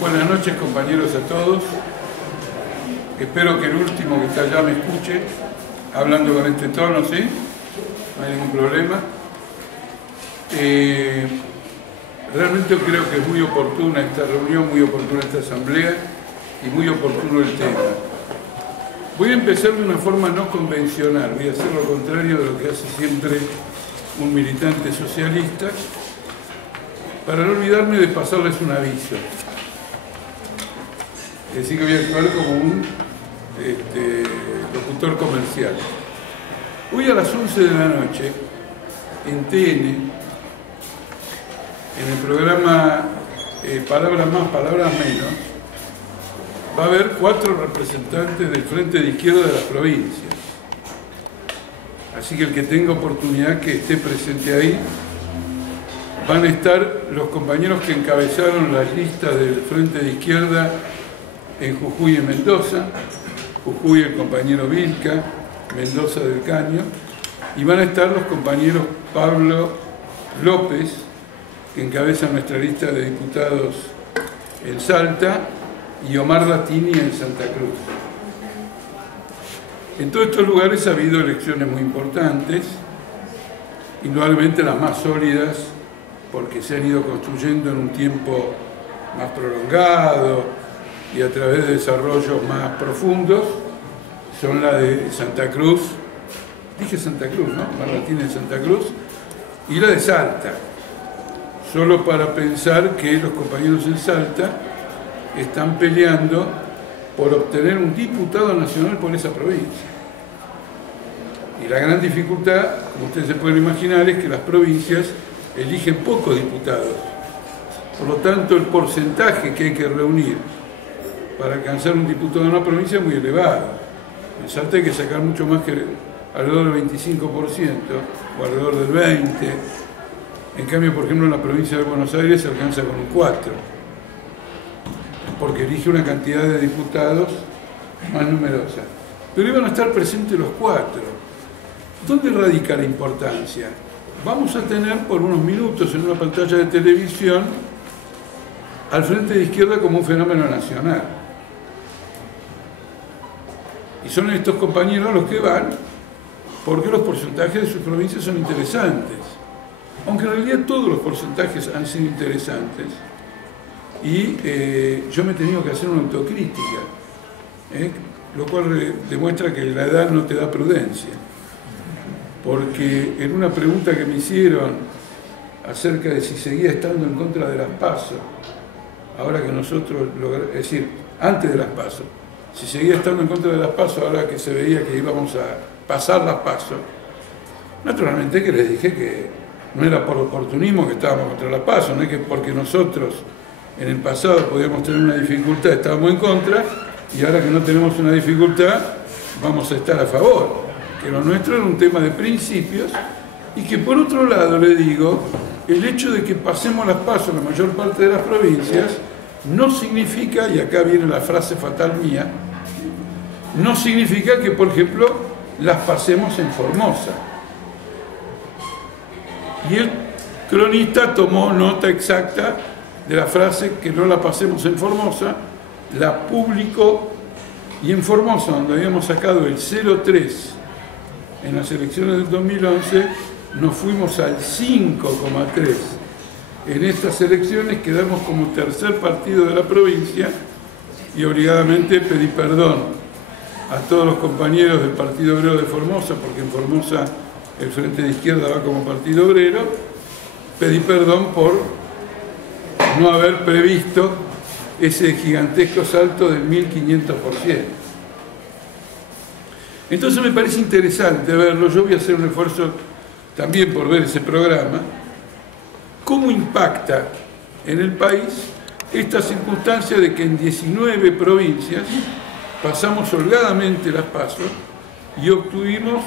Buenas noches, compañeros, a todos. Espero que el último que está allá me escuche, hablando con este tono, ¿sí? No hay ningún problema. Realmente creo que es muy oportuna esta reunión, muy oportuna esta asamblea y muy oportuno el tema. Voy a empezar de una forma no convencional, voy a hacer lo contrario de lo que hace siempre un militante socialista, para no olvidarme de pasarles un aviso. Es decir, que voy a actuar como un locutor comercial. Hoy a las 11 de la noche, en TN, en el programa Palabras Más, Palabras Menos, va a haber 4 representantes del Frente de Izquierda de las provincias. Así que el que tenga oportunidad que esté presente ahí, van a estar los compañeros que encabezaron las listas del Frente de Izquierda en Jujuy y en Mendoza. Jujuy el compañero Vilca, Mendoza del Caño, y van a estar los compañeros Pablo López, que encabeza nuestra lista de diputados en Salta, y Omar Latini en Santa Cruz. En todos estos lugares ha habido elecciones muy importantes, indudablemente las más sólidas, porque se han ido construyendo en un tiempo más prolongado y a través de desarrollos más profundos, son la de Santa Cruz, dije Santa Cruz, ¿no? Omar Latini en Santa Cruz, y la de Salta. Solo para pensar que los compañeros en Salta están peleando por obtener un diputado nacional por esa provincia. Y la gran dificultad, como ustedes se pueden imaginar, es que las provincias eligen pocos diputados. Por lo tanto, el porcentaje que hay que reunir para alcanzar un diputado en una provincia es muy elevado. En Salta hay que sacar mucho más que alrededor del 25% o alrededor del 20%. En cambio, por ejemplo, en la provincia de Buenos Aires se alcanza con un 4%, porque elige una cantidad de diputados más numerosa. Pero iban a estar presentes los 4. ¿Dónde radica la importancia? Vamos a tener por unos minutos en una pantalla de televisión al Frente de Izquierda como un fenómeno nacional. Y son estos compañeros los que van porque los porcentajes de sus provincias son interesantes. Aunque en realidad todos los porcentajes han sido interesantes. Y yo me he tenido que hacer una autocrítica, lo cual demuestra que la edad no te da prudencia. Porque en una pregunta que me hicieron acerca de si seguía estando en contra de las PASO, ahora que nosotros, es decir, antes de las PASO, si seguía estando en contra de las PASO, ahora que se veía que íbamos a pasar las PASO, naturalmente que les dije que no era por oportunismo que estábamos contra las PASO, no es que porque nosotros en el pasado podíamos tener una dificultad, estábamos en contra, y ahora que no tenemos una dificultad, vamos a estar a favor. Que lo nuestro era un tema de principios, y que por otro lado, le digo, el hecho de que pasemos las PASO en la mayor parte de las provincias, no significa, y acá viene la frase fatal mía, no significa que, por ejemplo, las pasemos en Formosa. Y el cronista tomó nota exacta de la frase que no la pasemos en Formosa, la publicó, y en Formosa, donde habíamos sacado el 0,3 en las elecciones del 2011, nos fuimos al 5,3. En estas elecciones quedamos como tercer partido de la provincia y obligadamente pedí perdón a todos los compañeros del Partido Obrero de Formosa, porque en Formosa el Frente de Izquierda va como Partido Obrero. Pedí perdón por no haber previsto ese gigantesco salto del 1500%. Entonces me parece interesante verlo. Yo voy a hacer un esfuerzo también por ver ese programa, cómo impacta en el país esta circunstancia de que en 19 provincias pasamos holgadamente las PASO y obtuvimos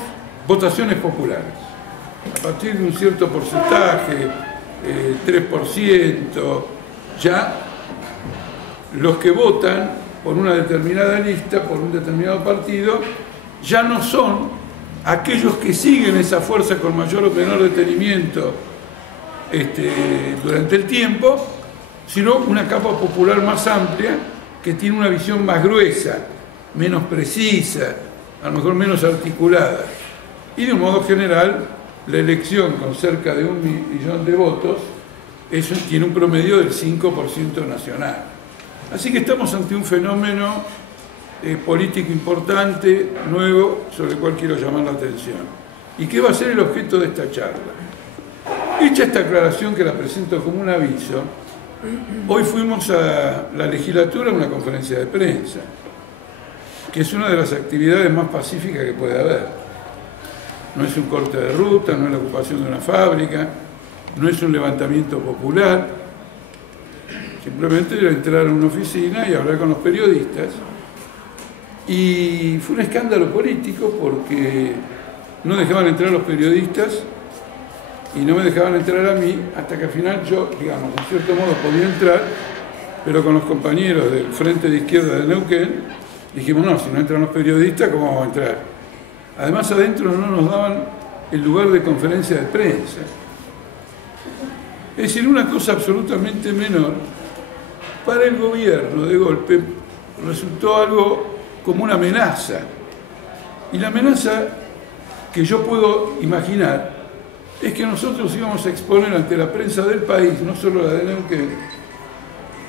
votaciones populares. A partir de un cierto porcentaje, 3%, ya los que votan por una determinada lista, por un determinado partido, ya no son aquellos que siguen esa fuerza con mayor o menor detenimiento durante el tiempo, sino una capa popular más amplia que tiene una visión más gruesa, menos precisa, a lo mejor menos articulada. Y de un modo general, la elección con cerca de 1 millón de votos, eso tiene un promedio del 5% nacional. Así que estamos ante un fenómeno político importante, nuevo, sobre el cual quiero llamar la atención. ¿Y qué va a ser el objeto de esta charla? Hecha esta aclaración, que la presento como un aviso, hoy fuimos a la legislatura a una conferencia de prensa, que es una de las actividades más pacíficas que puede haber. No es un corte de ruta, no es la ocupación de una fábrica, no es un levantamiento popular, simplemente era entrar a una oficina y hablar con los periodistas. Y fue un escándalo político porque no dejaban entrar a los periodistas y no me dejaban entrar a mí, hasta que al final yo, digamos, en cierto modo podía entrar, pero con los compañeros del Frente de Izquierda de Neuquén dijimos, no, si no entran los periodistas, ¿cómo vamos a entrar? Además, adentro no nos daban el lugar de conferencia de prensa. Es decir, una cosa absolutamente menor, para el gobierno de golpe resultó algo como una amenaza. Y la amenaza que yo puedo imaginar es que nosotros íbamos a exponer ante la prensa del país, no solo la de Neuquén,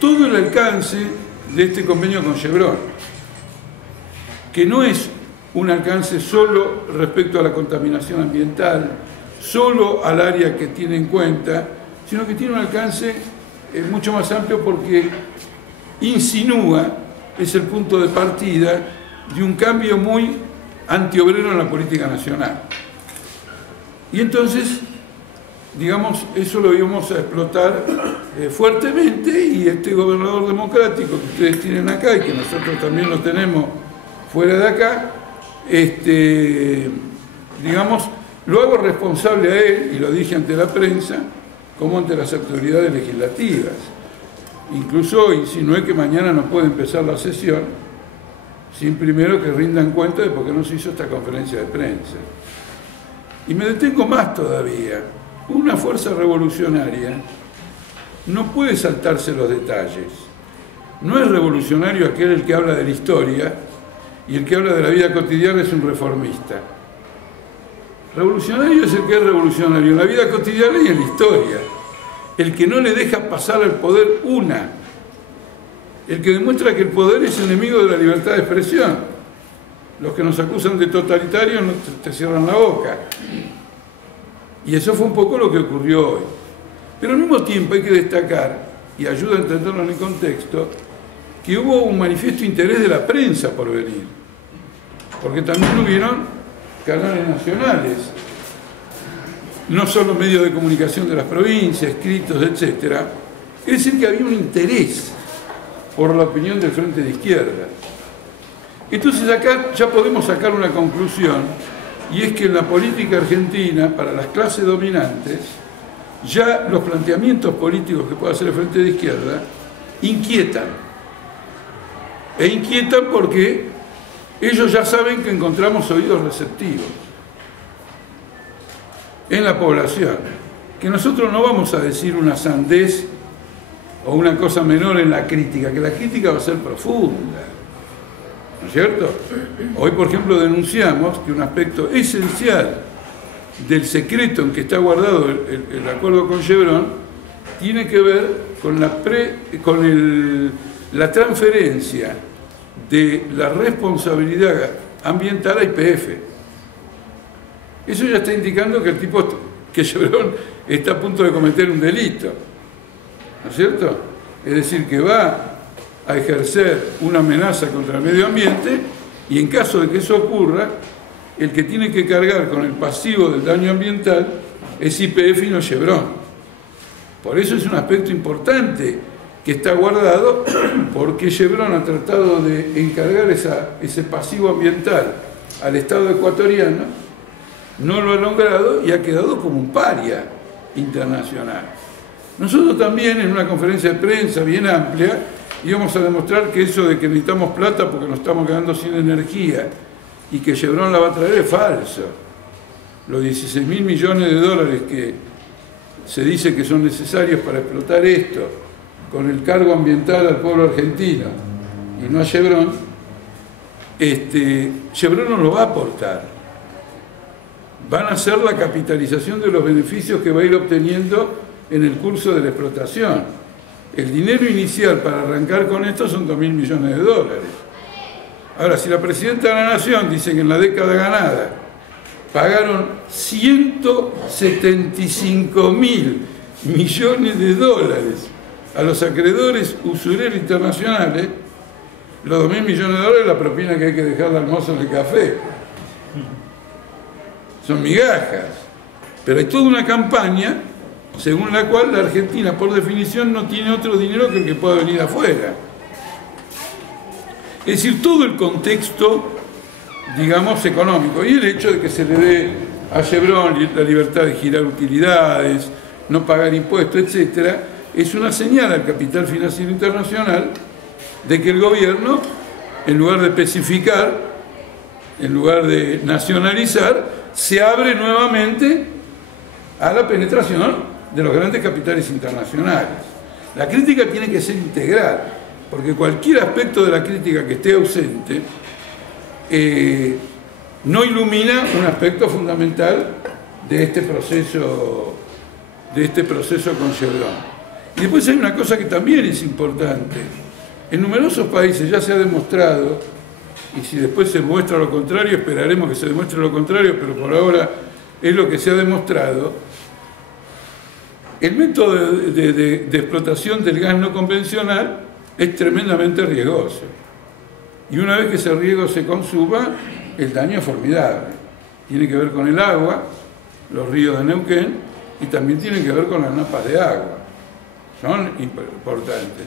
todo el alcance de este convenio con Chevron, que no es un alcance solo respecto a la contaminación ambiental, solo al área que tiene en cuenta, sino que tiene un alcance mucho más amplio porque insinúa, es el punto de partida de un cambio muy antiobrero en la política nacional. Y entonces, digamos, eso lo íbamos a explotar fuertemente, y este gobernador democrático que ustedes tienen acá y que nosotros también lo tenemos fuera de acá, digamos, lo hago responsable a él, y lo dije ante la prensa, como ante las autoridades legislativas. Incluso insinué que mañana no puede empezar la sesión sin primero que rindan cuenta de por qué no se hizo esta conferencia de prensa. Y me detengo más todavía. Una fuerza revolucionaria no puede saltarse los detalles. No es revolucionario aquel el que habla de la historia, y el que habla de la vida cotidiana es un reformista. Revolucionario es el que es revolucionario en la vida cotidiana y en la historia. El que no le deja pasar al poder una. El que demuestra que el poder es enemigo de la libertad de expresión. Los que nos acusan de totalitarios no te cierran la boca. Y eso fue un poco lo que ocurrió hoy. Pero al mismo tiempo hay que destacar, y ayuda a entenderlo en el contexto, que hubo un manifiesto interés de la prensa por venir. Porque también hubieron canales nacionales, no solo medios de comunicación de las provincias, escritos, etc. Es decir, que había un interés por la opinión del Frente de Izquierda. Entonces acá ya podemos sacar una conclusión, y es que en la política argentina, para las clases dominantes, ya los planteamientos políticos que puede hacer el Frente de Izquierda inquietan. E inquietan porque ellos ya saben que encontramos oídos receptivos en la población, que nosotros no vamos a decir una sandez o una cosa menor en la crítica, que la crítica va a ser profunda, ¿no es cierto? Hoy, por ejemplo, denunciamos que un aspecto esencial del secreto en que está guardado el acuerdo con Chevron tiene que ver con la transferencia de la responsabilidad ambiental a YPF. Eso ya está indicando que que Chevron está a punto de cometer un delito, ¿no es cierto? Es decir, que va a ejercer una amenaza contra el medio ambiente, y en caso de que eso ocurra, el que tiene que cargar con el pasivo del daño ambiental es YPF y no Chevron. Por eso es un aspecto importante que está guardado, porque Chevron ha tratado de encargar ese pasivo ambiental al Estado ecuatoriano, no lo ha logrado y ha quedado como un paria internacional. Nosotros también, en una conferencia de prensa bien amplia, íbamos a demostrar que eso de que necesitamos plata porque nos estamos quedando sin energía y que Chevron la va a traer es falso. Los 16.000 millones de dólares que se dice que son necesarios para explotar esto con el cargo ambiental al pueblo argentino y no a Chevron, Chevron no lo va a aportar. Van a hacer la capitalización de los beneficios que va a ir obteniendo en el curso de la explotación. El dinero inicial para arrancar con esto son 2.000 millones de dólares. Ahora, si la Presidenta de la Nación dice que en la década ganada pagaron 175.000 millones de dólares a los acreedores usureros internacionales, los 2.000 millones de dólares es la propina que hay que dejarle al mozo en el café. Son migajas. Pero hay toda una campaña según la cual la Argentina, por definición, no tiene otro dinero que el que pueda venir afuera. Es decir, todo el contexto, digamos, económico, y el hecho de que se le dé a Chevron la libertad de girar utilidades, no pagar impuestos, etcétera, es una señal al capital financiero internacional de que el gobierno, en lugar de especificar, en lugar de nacionalizar, se abre nuevamente a la penetración de los grandes capitales internacionales. La crítica tiene que ser integral, porque cualquier aspecto de la crítica que esté ausente no ilumina un aspecto fundamental de este proceso con Chevron. Y después hay una cosa que también es importante. En numerosos países ya se ha demostrado, y si después se muestra lo contrario, esperaremos que se demuestre lo contrario, pero por ahora es lo que se ha demostrado, el método de explotación del gas no convencional es tremendamente riesgoso. Y una vez que ese riesgo se consuma, el daño es formidable. Tiene que ver con el agua, los ríos de Neuquén, y también tiene que ver con las napas de agua. Son importantes.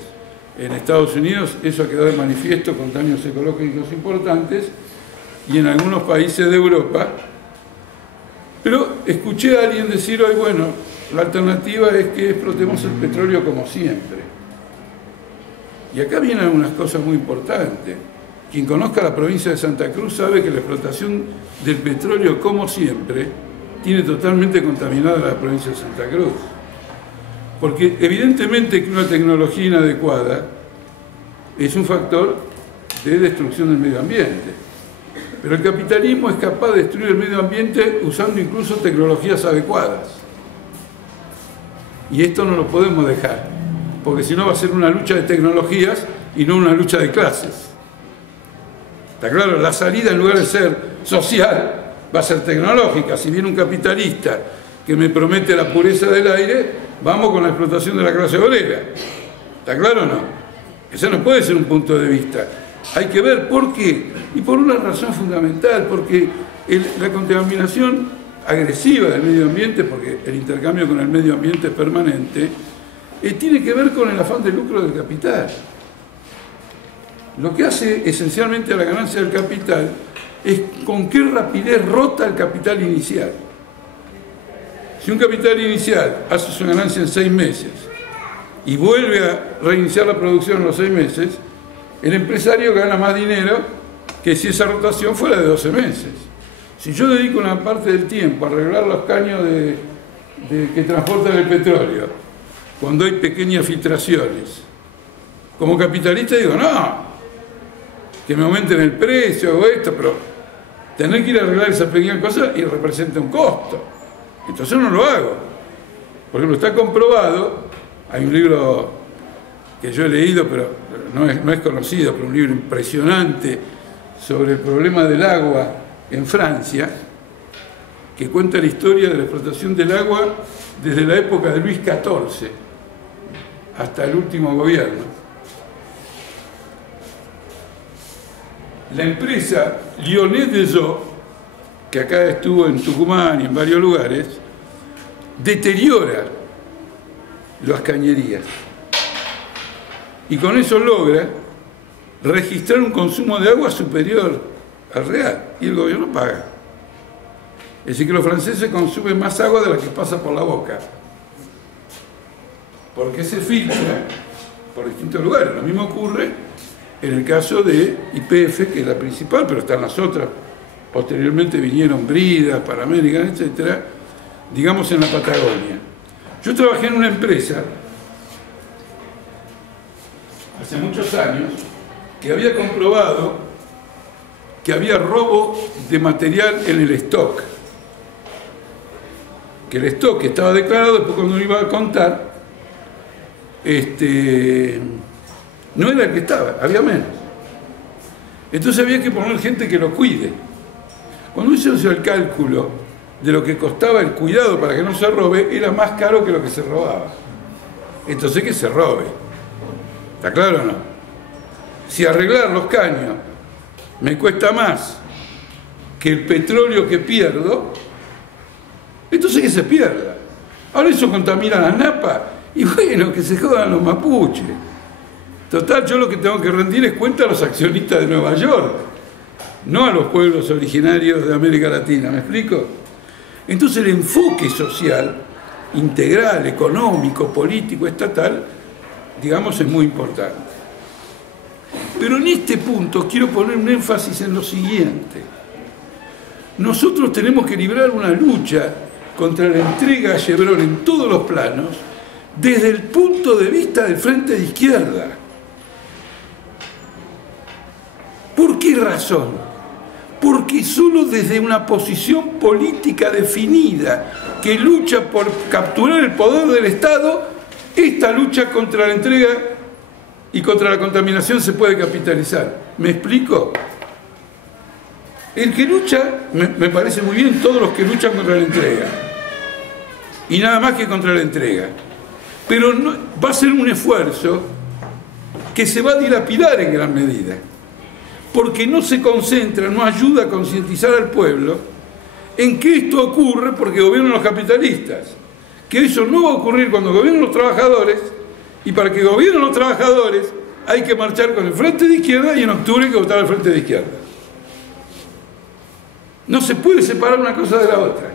En Estados Unidos eso ha quedado de manifiesto con daños ecológicos importantes, y en algunos países de Europa. Pero escuché a alguien decir hoy, bueno, la alternativa es que explotemos el petróleo como siempre. Y acá vienen algunas cosas muy importantes. Quien conozca la provincia de Santa Cruz sabe que la explotación del petróleo como siempre tiene totalmente contaminada la provincia de Santa Cruz. Porque evidentemente que una tecnología inadecuada es un factor de destrucción del medio ambiente. Pero el capitalismo es capaz de destruir el medio ambiente usando incluso tecnologías adecuadas. Y esto no lo podemos dejar, porque si no va a ser una lucha de tecnologías y no una lucha de clases. Está claro, la salida en lugar de ser social va a ser tecnológica. Si viene un capitalista que me promete la pureza del aire, vamos con la explotación de la clase obrera. ¿Está claro o no? Ese no puede ser un punto de vista. Hay que ver por qué. Y por una razón fundamental, porque la contaminación agresiva del medio ambiente, porque el intercambio con el medio ambiente es permanente, tiene que ver con el afán de lucro del capital. Lo que hace esencialmente a la ganancia del capital es con qué rapidez rota el capital inicial. Si un capital inicial hace su ganancia en 6 meses y vuelve a reiniciar la producción en los 6 meses, el empresario gana más dinero que si esa rotación fuera de 12 meses. Si yo dedico una parte del tiempo a arreglar los caños que transportan el petróleo, cuando hay pequeñas filtraciones, como capitalista digo, no, que me aumenten el precio o esto, pero tener que ir a arreglar esas pequeñas cosas y representa un costo. Entonces no lo hago. Por ejemplo, está comprobado, hay un libro que yo he leído, pero no es conocido, pero un libro impresionante sobre el problema del agua en Francia, que cuenta la historia de la explotación del agua desde la época de Luis XIV hasta el último gobierno. La empresa Lyonnais des Eaux, que acá estuvo en Tucumán y en varios lugares, deteriora las cañerías y con eso logra registrar un consumo de agua superior al real, y el gobierno paga. Es decir, que los franceses consumen más agua de la que pasa por la boca, porque se filtra por distintos lugares. Lo mismo ocurre en el caso de YPF, que es la principal, pero están las otras. Posteriormente vinieron Bridas, Panamerican, etcétera, digamos en la Patagonia. Yo trabajé en una empresa hace muchos años, que había comprobado que había robo de material en el stock. Que el stock estaba declarado, después cuando uno iba a contar, no era el que estaba, había menos. Entonces había que poner gente que lo cuide. Cuando hizo el cálculo de lo que costaba el cuidado para que no se robe, era más caro que lo que se robaba. Entonces que se robe. ¿Está claro o no? Si arreglar los caños me cuesta más que el petróleo que pierdo, entonces que se pierda. Ahora eso contamina las napas y bueno, que se jodan los mapuches. Total, yo lo que tengo que rendir es cuenta a los accionistas de Nueva York, no a los pueblos originarios de América Latina, ¿me explico? Entonces el enfoque social, integral, económico, político, estatal, digamos, es muy importante. Pero en este punto quiero poner un énfasis en lo siguiente. Nosotros tenemos que librar una lucha contra la entrega a Chevron en todos los planos, desde el punto de vista del Frente de Izquierda. ¿Por qué razón? Porque solo desde una posición política definida que lucha por capturar el poder del Estado, esta lucha contra la entrega y contra la contaminación se puede capitalizar. ¿Me explico? El que lucha, me parece muy bien, todos los que luchan contra la entrega. Y nada más que contra la entrega. Pero no, va a ser un esfuerzo que se va a dilapidar en gran medida. Porque no se concentra, no ayuda a concientizar al pueblo en que esto ocurre porque gobiernan los capitalistas. Que eso no va a ocurrir cuando gobiernan los trabajadores, y para que gobiernen los trabajadores hay que marchar con el Frente de Izquierda y en octubre hay que votar al Frente de Izquierda. No se puede separar una cosa de la otra.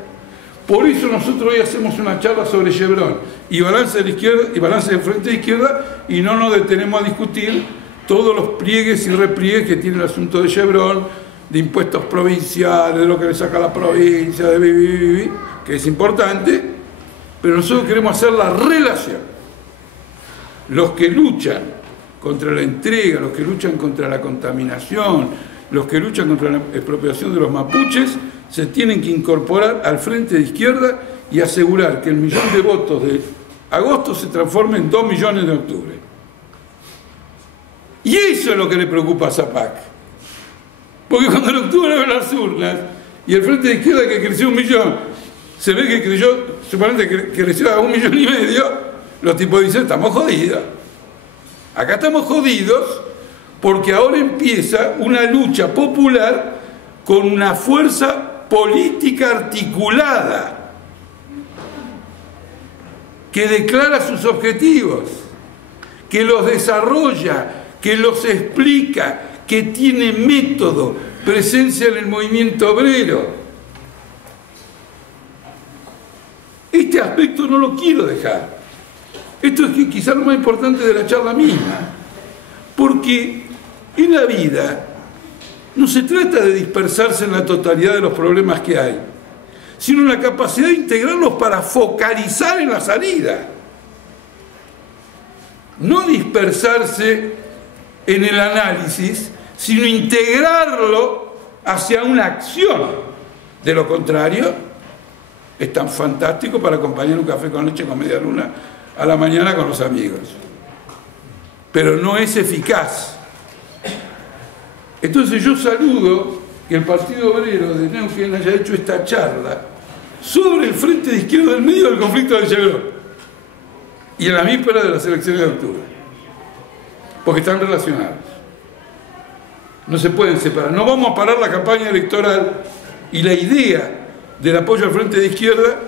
Por eso nosotros hoy hacemos una charla sobre Chevron y balance de la izquierda y balance del Frente de Izquierda, y no nos detenemos a discutir todos los pliegues y repliegues que tiene el asunto de Chevron, de impuestos provinciales, de lo que le saca la provincia, que es importante, pero nosotros queremos hacer la relación. Los que luchan contra la entrega, los que luchan contra la contaminación, los que luchan contra la expropiación de los mapuches, se tienen que incorporar al Frente de Izquierda y asegurar que el 1 millón de votos de agosto se transforme en 2 millones de octubre. Y eso es lo que le preocupa a Zapac. Porque cuando en octubre ven las urnas y el Frente de Izquierda, que creció 1 millón, se ve que creció, suponete que creció a 1,5 millones, los tipos dicen, estamos jodidos. Acá estamos jodidos porque ahora empieza una lucha popular con una fuerza política articulada que declara sus objetivos, que los desarrolla, que los explica, que tiene método, presencia en el movimiento obrero. Este aspecto no lo quiero dejar. Esto es quizás lo más importante de la charla misma, porque en la vida no se trata de dispersarse en la totalidad de los problemas que hay, sino en la capacidad de integrarlos para focalizar en la salida. No dispersarse en el análisis, sino integrarlo hacia una acción. De lo contrario, es tan fantástico para acompañar un café con leche con media luna a la mañana con los amigos. Pero no es eficaz. Entonces yo saludo que el Partido Obrero de Neuquén haya hecho esta charla sobre el Frente de Izquierda en medio del conflicto de Chevron y en la víspera de las elecciones de octubre, porque están relacionados, no se pueden separar. No vamos a parar la campaña electoral y la idea del apoyo al Frente de Izquierda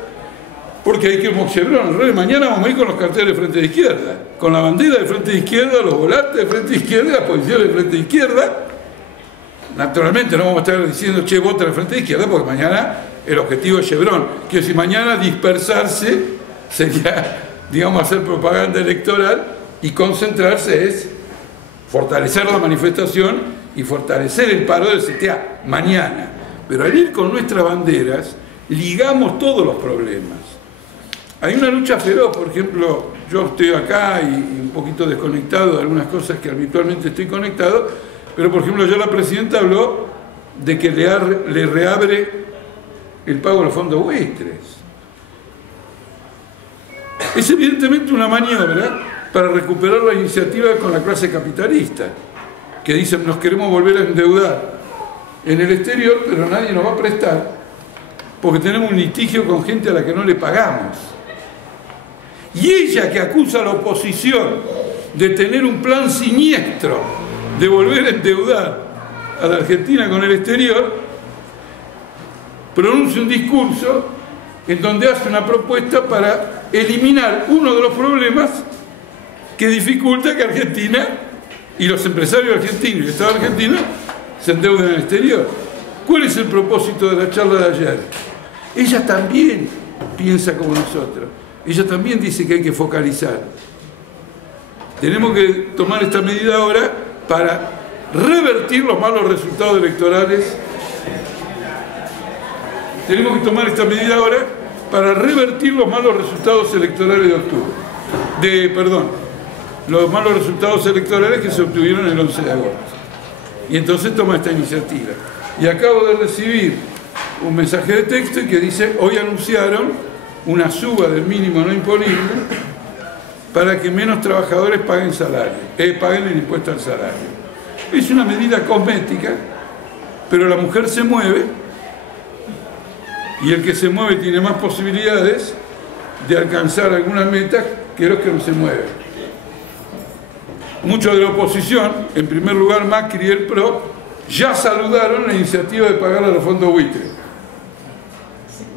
porque hay que ir con Chevron. Mañana vamos a ir con los carteles del Frente de Izquierda, con la bandera del Frente de Izquierda, los volantes del Frente de Izquierda, las posiciones del Frente de Izquierda. Naturalmente no vamos a estar diciendo, che, vota al Frente de Izquierda, porque mañana el objetivo es Chevron. Que si mañana dispersarse sería, digamos, hacer propaganda electoral, y concentrarse es fortalecer la manifestación y fortalecer el paro del CTA mañana. Pero al ir con nuestras banderas, ligamos todos los problemas. Hay una lucha feroz, por ejemplo, yo estoy acá y un poquito desconectado de algunas cosas que habitualmente estoy conectado, pero por ejemplo ya la presidenta habló de que le reabre el pago de los fondos buitres. Es evidentemente una maniobra para recuperar la iniciativa con la clase capitalista, que dicen nos queremos volver a endeudar en el exterior, pero nadie nos va a prestar, porque tenemos un litigio con gente a la que no le pagamos. Y ella, que acusa a la oposición de tener un plan siniestro de volver a endeudar a la Argentina con el exterior, pronuncia un discurso en donde hace una propuesta para eliminar uno de los problemas que dificulta que Argentina y los empresarios argentinos y el Estado argentino se endeuden en el exterior. ¿Cuál es el propósito de la charla de ayer? Ella también piensa como nosotros. Ella también dice que hay que focalizar. Tenemos que tomar esta medida ahora para revertir los malos resultados electorales. Tenemos que tomar esta medida ahora para revertir los malos resultados electorales de octubre. Los malos resultados electorales que se obtuvieron el 11 de agosto. Y entonces toma esta iniciativa. Y acabo de recibir un mensaje de texto que dice, hoy anunciaron una suba del mínimo no imponible para que menos trabajadores paguen paguen el impuesto al salario. Es una medida cosmética, pero la mujer se mueve y el que se mueve tiene más posibilidades de alcanzar algunas metas que los que no se mueven. Muchos de la oposición, en primer lugar Macri y el PRO, ya saludaron la iniciativa de pagar a los fondos buitre.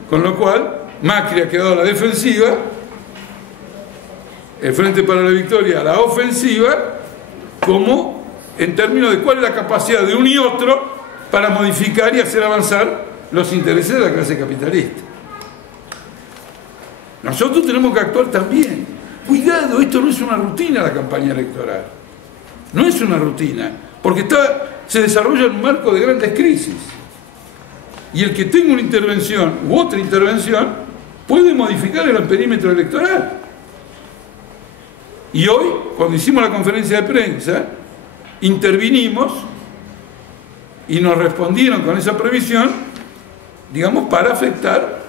Con lo cual, Macri ha quedado a la defensiva, el Frente para la Victoria a la ofensiva, como en términos de cuál es la capacidad de uno y otro para modificar y hacer avanzar los intereses de la clase capitalista. Nosotros tenemos que actuar también. Cuidado, esto no es una rutina la campaña electoral. No es una rutina, porque se desarrolla en un marco de grandes crisis. Y el que tenga una intervención u otra intervención puede modificar el perímetro electoral. Y hoy, cuando hicimos la conferencia de prensa, intervinimos y nos respondieron con esa previsión, digamos, para afectar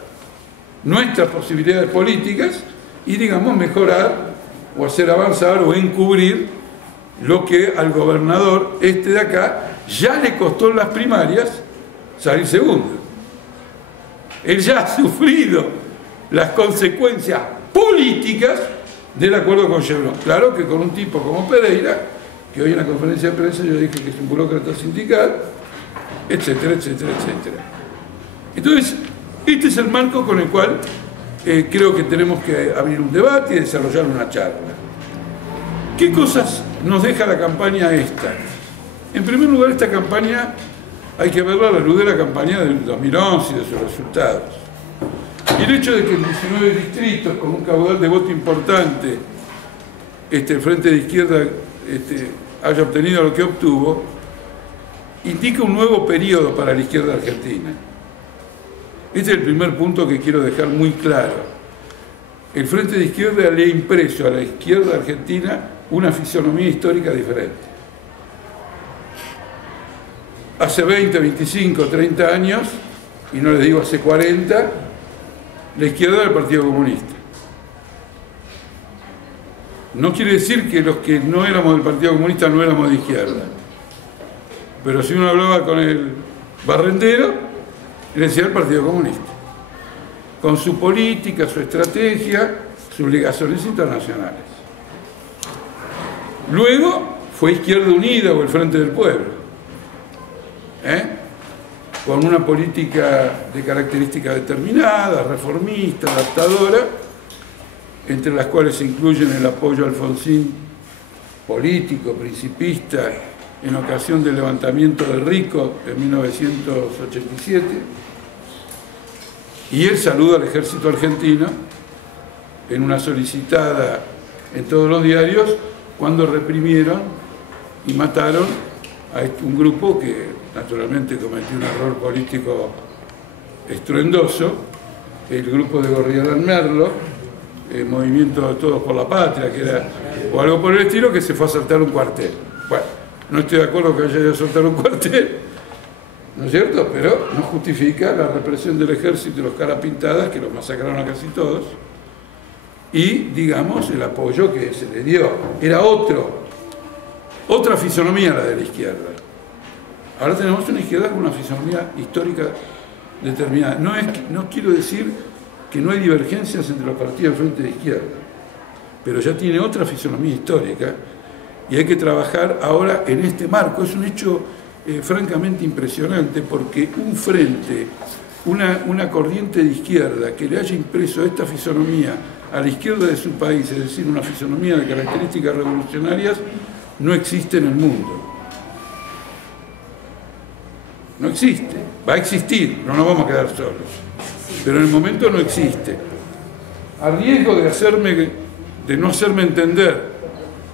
nuestras posibilidades políticas y, digamos, mejorar o hacer avanzar o encubrir lo que al gobernador de acá ya le costó en las primarias salir segundo. Él ya ha sufrido las consecuencias políticas del acuerdo con Chevron. Claro que con un tipo como Pereira, que hoy en la conferencia de prensa yo dije que es un burócrata sindical, etcétera, etcétera, etcétera. Entonces, este es el marco con el cual creo que tenemos que abrir un debate y desarrollar una charla. ¿Qué cosas nos deja la campaña esta? En primer lugar, esta campaña hay que verla a la luz de la campaña del 2011 y de sus resultados. Y el hecho de que en 19 distritos, con un caudal de voto importante, el Frente de Izquierda haya obtenido lo que obtuvo, indica un nuevo periodo para la izquierda argentina. Este es el primer punto que quiero dejar muy claro. El Frente de Izquierda le ha impreso a la izquierda argentina una fisonomía histórica diferente. Hace 20, 25, 30 años, y no les digo hace 40, la izquierda era el Partido Comunista. No quiere decir que los que no éramos del Partido Comunista no éramos de izquierda. Pero si uno hablaba con el barrendero, le decía el Partido Comunista. Con su política, su estrategia, sus ligaciones internacionales. Luego fue Izquierda Unida o el Frente del Pueblo. Con una política de características determinadas, reformista, adaptadora, entre las cuales se incluyen el apoyo a Alfonsín político, principista, en ocasión del levantamiento de Rico en 1987, y el saludo al ejército argentino en una solicitada en todos los diarios cuando reprimieron y mataron a un grupo que naturalmente cometió un error político estruendoso, el grupo de Gorriarán Merlo, movimiento de Todos por la Patria, que era, o algo por el estilo, que se fue a asaltar un cuartel. Bueno, no estoy de acuerdo que haya ido a asaltar un cuartel, ¿no es cierto? Pero no justifica la represión del ejército y los caras pintadas, que los masacraron a casi todos, y, digamos, el apoyo que se le dio. Era otra fisonomía la de la izquierda. Ahora tenemos una izquierda con una fisonomía histórica determinada. No quiero decir que no hay divergencias entre los partidos del frente de izquierda, pero ya tiene otra fisonomía histórica y hay que trabajar ahora en este marco. Es un hecho francamente impresionante, porque un frente, una corriente de izquierda que le haya impreso esta fisonomía a la izquierda de su país, es decir, una fisonomía de características revolucionarias, no existe en el mundo. No existe. Va a existir, no nos vamos a quedar solos. Pero en el momento no existe. A riesgo de no hacerme entender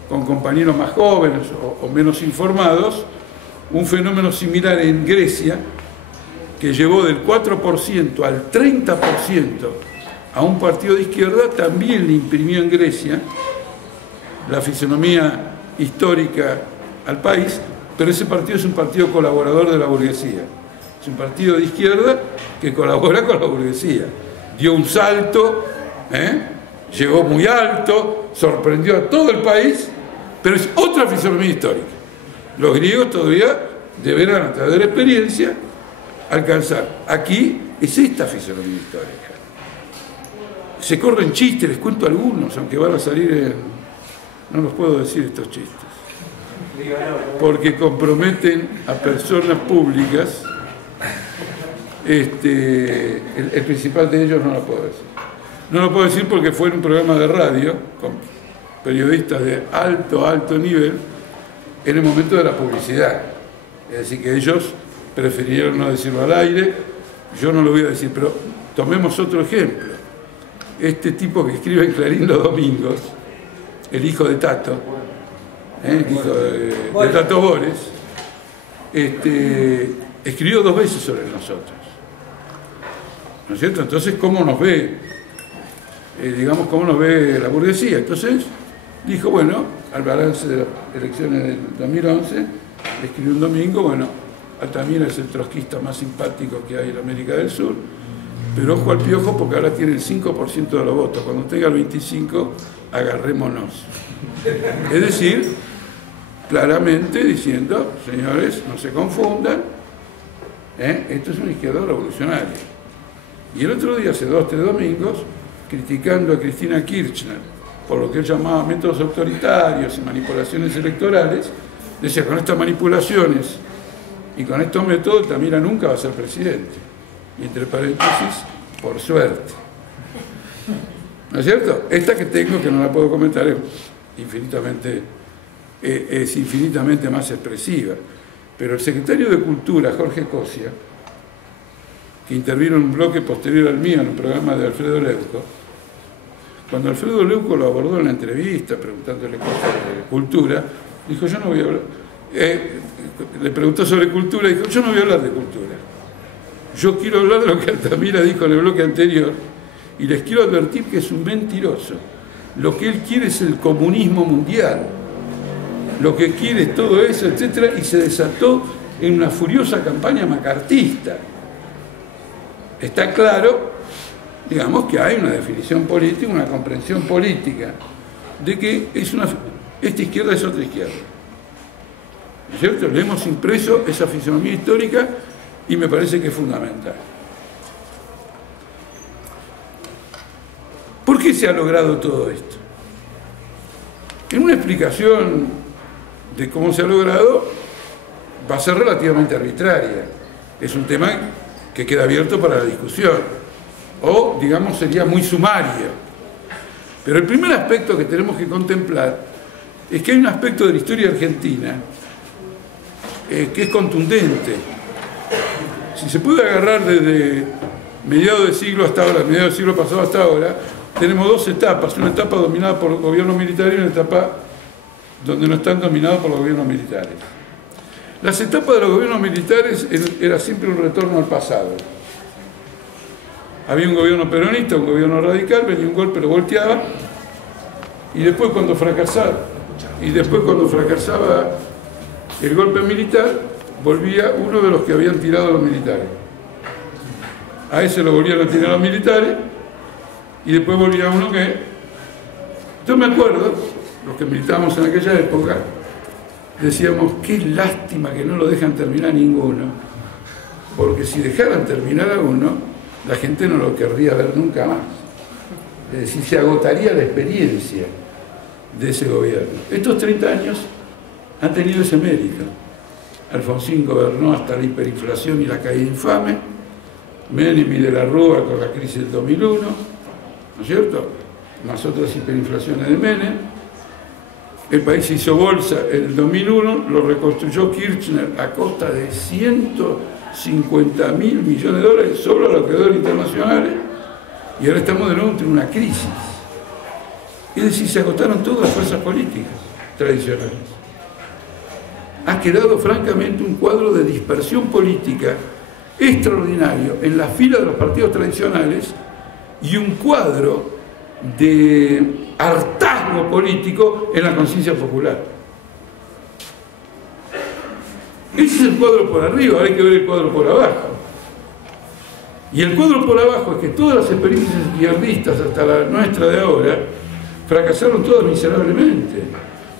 con compañeros más jóvenes o menos informados, un fenómeno similar en Grecia, que llevó del 4% al 30% a un partido de izquierda, también le imprimió en Grecia la fisonomía histórica al país, pero ese partido es un partido colaborador de la burguesía. Es un partido de izquierda que colabora con la burguesía. Dio un salto, llegó muy alto, sorprendió a todo el país, pero es otra fisonomía histórica. Los griegos todavía deberán, a través de la experiencia, alcanzar. Aquí es esta fisonomía histórica. Se corren chistes, les cuento algunos, aunque van a salir en... No los puedo decir estos chistes, porque comprometen a personas públicas. El principal de ellos no lo puedo decir. No lo puedo decir porque fue en un programa de radio con periodistas de alto nivel en el momento de la publicidad. Es decir, que ellos prefirieron no decirlo al aire. Yo no lo voy a decir, pero tomemos otro ejemplo. Este tipo que escribe en Clarín los domingos, el hijo de Tato, el hijo de Tato Bores, escribió 2 veces sobre nosotros. ¿No es cierto? Entonces, ¿cómo nos ve? Digamos, ¿cómo nos ve la burguesía? Entonces, dijo, bueno, al balance de las elecciones del 2011, escribió un domingo, bueno, Altamira es el trotskista más simpático que hay en América del Sur, pero ojo al piojo porque ahora tiene el 5% de los votos. Cuando tenga el 25%, agarrémonos. Es decir, claramente diciendo, señores, no se confundan, esto es una izquierda revolucionaria. Y el otro día, hace 2 o 3 domingos, criticando a Cristina Kirchner por lo que él llamaba métodos autoritarios y manipulaciones electorales, decía, con estas manipulaciones y con estos métodos, Altamira nunca va a ser presidente. Y entre paréntesis, por suerte. ¿No es cierto? Esta que tengo, que no la puedo comentar, es infinitamente más expresiva. Pero el secretario de Cultura, Jorge Cosia, que intervino en un bloque posterior al mío en un programa de Alfredo Leuco, cuando Alfredo Leuco lo abordó en la entrevista preguntándole cosas de cultura, dijo, yo no voy a hablar, le preguntó sobre cultura y dijo, yo no voy a hablar de cultura. Yo quiero hablar de lo que Altamira dijo en el bloque anterior y les quiero advertir que es un mentiroso. Lo que él quiere es el comunismo mundial. Lo que quiere es todo eso, etcétera, y se desató en una furiosa campaña macartista. Está claro, digamos, que hay una definición política, una comprensión política de que esta izquierda es otra izquierda. ¿No es cierto? Le hemos impreso esa fisonomía histórica y me parece que es fundamental. ¿Por qué se ha logrado todo esto? En una explicación de cómo se ha logrado va a ser relativamente arbitraria. Es un tema que queda abierto para la discusión. O, digamos, sería muy sumario. Pero el primer aspecto que tenemos que contemplar es que hay un aspecto de la historia argentina que es contundente. Si se puede agarrar desde mediados del siglo hasta ahora, mediados del siglo pasado hasta ahora, tenemos 2 etapas, una etapa dominada por gobiernos militares y una etapa donde no están dominados por los gobiernos militares. Las etapas de los gobiernos militares era siempre un retorno al pasado. Había un gobierno peronista, un gobierno radical, venía un golpe, lo volteaba, y después cuando fracasaba el golpe militar, volvía uno de los que habían tirado a los militares. A ese lo volvían a tirar a los militares, y después volvía uno que... Yo me acuerdo, los que militábamos en aquella época, decíamos, qué lástima que no lo dejan terminar ninguno, porque si dejaran terminar a uno, la gente no lo querría ver nunca más. Es decir, se agotaría la experiencia de ese gobierno. Estos 30 años han tenido ese mérito. Alfonsín gobernó hasta la hiperinflación y la caída infame, Menem y de la Rúa con la crisis del 2001, ¿no es cierto?, más otras hiperinflaciones de Menem. El país hizo bolsa en el 2001, lo reconstruyó Kirchner a costa de 150.000 millones de dólares solo a los acreedores internacionales, y ahora estamos de nuevo en una crisis. Es decir, se agotaron todas las fuerzas políticas tradicionales. Ha quedado francamente un cuadro de dispersión política extraordinario en la fila de los partidos tradicionales y un cuadro de hartazgo político en la conciencia popular. Ese es el cuadro por arriba, ahora hay que ver el cuadro por abajo. Y el cuadro por abajo es que todas las experiencias izquierdistas, hasta la nuestra de ahora, fracasaron todas miserablemente,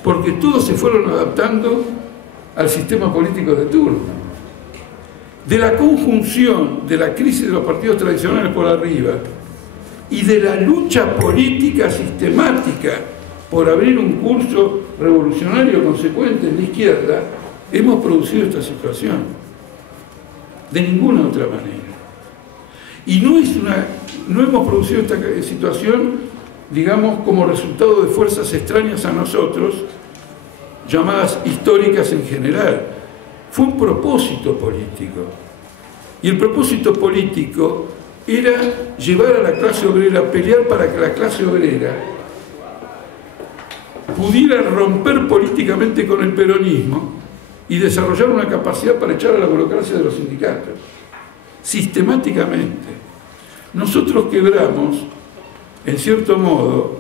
porque todos se fueron adaptando al sistema político de turno. De la conjunción de la crisis de los partidos tradicionales por arriba y de la lucha política sistemática por abrir un curso revolucionario consecuente en la izquierda, hemos producido esta situación. De ninguna otra manera. Y no hemos producido esta situación, digamos, como resultado de fuerzas extrañas a nosotros, llamadas históricas en general. Fue un propósito político. Y el propósito político era llevar a la clase obrera, pelear para que la clase obrera pudiera romper políticamente con el peronismo y desarrollar una capacidad para echar a la burocracia de los sindicatos. Sistemáticamente. Nosotros quebramos, en cierto modo,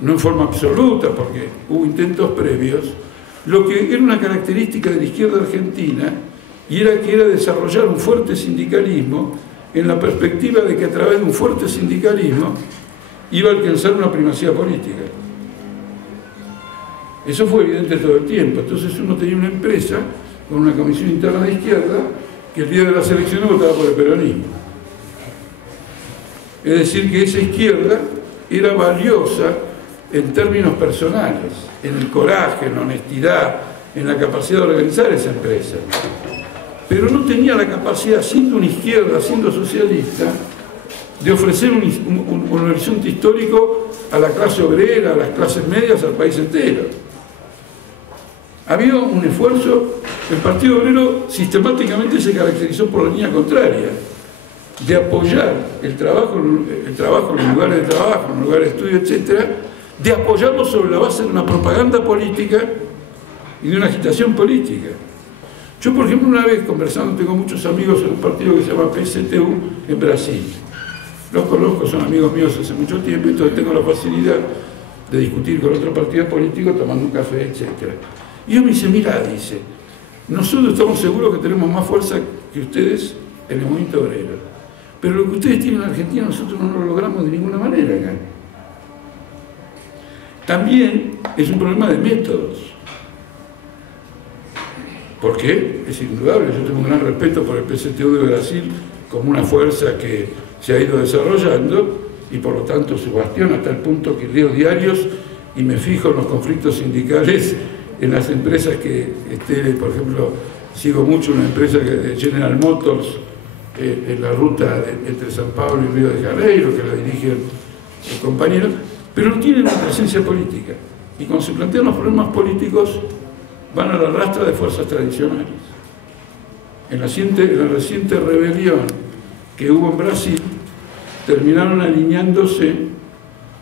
no en forma absoluta, porque hubo intentos previos, lo que era una característica de la izquierda argentina, y era que era desarrollar un fuerte sindicalismo en la perspectiva de que a través de un fuerte sindicalismo iba a alcanzar una primacía política. Eso fue evidente todo el tiempo. Entonces uno tenía una empresa con una comisión interna de izquierda que el día de las elecciones votaba por el peronismo. Es decir, que esa izquierda era valiosa en términos personales, en el coraje, en la honestidad, en la capacidad de organizar esa empresa. Pero no tenía la capacidad, siendo una izquierda, siendo socialista, de ofrecer un horizonte histórico a la clase obrera, a las clases medias, al país entero. Había un esfuerzo, el Partido Obrero sistemáticamente se caracterizó por la línea contraria, de apoyar el trabajo en los lugares de trabajo, en los lugares de estudio, etc., de apoyarlo sobre la base de una propaganda política y de una agitación política. Yo, por ejemplo, una vez conversando, tengo muchos amigos en un partido que se llama PSTU en Brasil. Los conozco, son amigos míos hace mucho tiempo, entonces tengo la facilidad de discutir con otro partido político tomando un café, etc. Y yo me dice, mira, dice, nosotros estamos seguros que tenemos más fuerza que ustedes en el movimiento obrero. Pero lo que ustedes tienen en Argentina nosotros no lo logramos de ninguna manera acá. También es un problema de métodos. ¿Por qué? Es indudable, yo tengo un gran respeto por el PSTU de Brasil como una fuerza que se ha ido desarrollando y por lo tanto su bastión, hasta el punto que leo diarios y me fijo en los conflictos sindicales en las empresas que, por ejemplo, sigo mucho una empresa de General Motors en la ruta entre San Pablo y Río de Janeiro, que la dirige el compañero, pero no tienen una presencia política. Y cuando se plantean los problemas políticos, van a la rastra de fuerzas tradicionales. En la reciente rebelión que hubo en Brasil, terminaron alineándose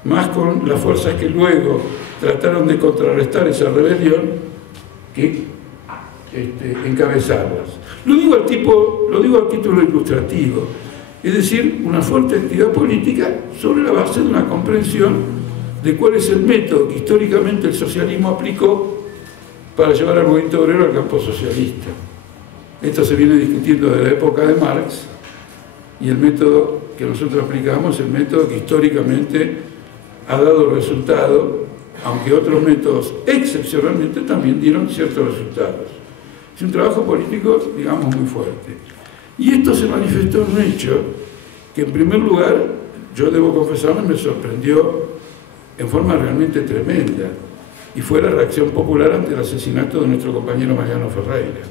más con las fuerzas que luego trataron de contrarrestar esa rebelión que encabezarlas. Lo digo a título ilustrativo. Es decir, una fuerte actividad política sobre la base de una comprensión de cuál es el método que históricamente el socialismo aplicó para llevar al movimiento obrero al campo socialista. Esto se viene discutiendo desde la época de Marx, y el método que nosotros aplicamos es el método que históricamente ha dado resultado, aunque otros métodos excepcionalmente también dieron ciertos resultados. Es un trabajo político, digamos, muy fuerte. Y esto se manifestó en un hecho que, en primer lugar, yo debo confesarme, me sorprendió en forma realmente tremenda, y fue la reacción popular ante el asesinato de nuestro compañero Mariano Ferreira.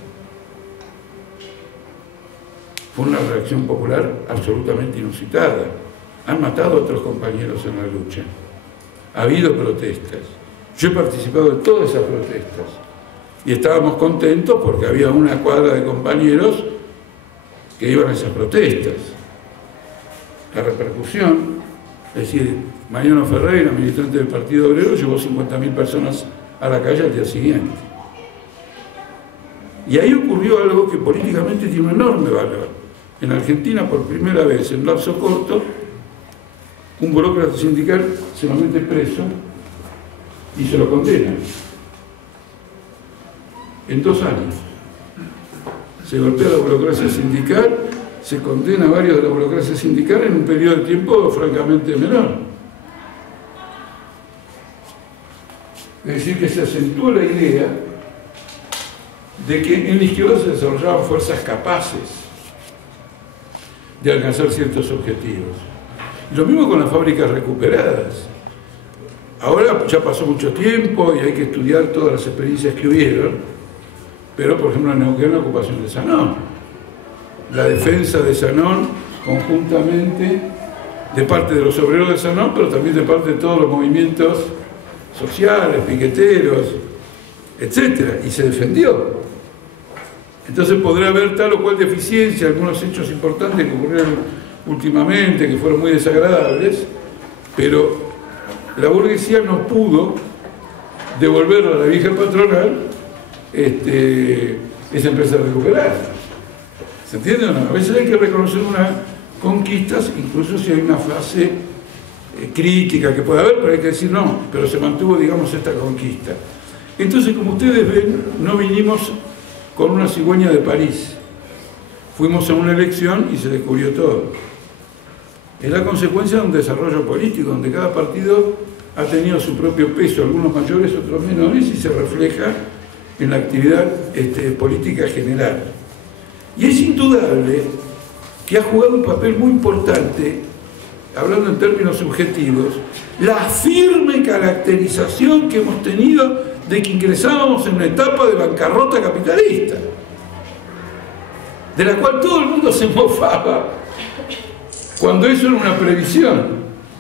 Fue una reacción popular absolutamente inusitada. Han matado a otros compañeros en la lucha. Ha habido protestas. Yo he participado de todas esas protestas. Y estábamos contentos porque había una cuadra de compañeros que iban a esas protestas. La repercusión, es decir, Mariano Ferreira, militante del Partido Obrero, llevó 50.000 personas a la calle al día siguiente. Y ahí ocurrió algo que políticamente tiene un enorme valor. En Argentina, por primera vez, en lapso corto, un burócrata sindical se lo mete preso y se lo condena. En 2 años. Se golpea la burocracia sindical, se condena a varios de la burocracia sindical en un periodo de tiempo francamente menor. Es decir, que se acentuó la idea de que en la izquierda se desarrollaban fuerzas capaces de alcanzar ciertos objetivos. Y lo mismo con las fábricas recuperadas. Ahora ya pasó mucho tiempo y hay que estudiar todas las experiencias que hubieron, pero por ejemplo en Neuquén la ocupación de Sanón, la defensa de Sanón conjuntamente de parte de los obreros de Sanón, pero también de parte de todos los movimientos sociales, piqueteros, etc. Y se defendió. Entonces podrá haber tal o cual deficiencia, algunos hechos importantes que ocurrieron últimamente, que fueron muy desagradables, pero la burguesía no pudo devolverle a la vieja patronal esa empresa recuperada. ¿Se entiende o no? A veces hay que reconocer unas conquistas, incluso si hay una fase crítica que puede haber, pero hay que decir no, pero se mantuvo, digamos, esta conquista. Entonces, como ustedes ven, no vinimos con una cigüeña de París. Fuimos a una elección y se descubrió todo. Es la consecuencia de un desarrollo político, donde cada partido ha tenido su propio peso, algunos mayores, otros menores, y se refleja en la actividad política general. Y es indudable que ha jugado un papel muy importante, hablando en términos subjetivos, la firme caracterización que hemos tenido de que ingresábamos en una etapa de bancarrota capitalista, de la cual todo el mundo se mofaba, cuando eso era una previsión,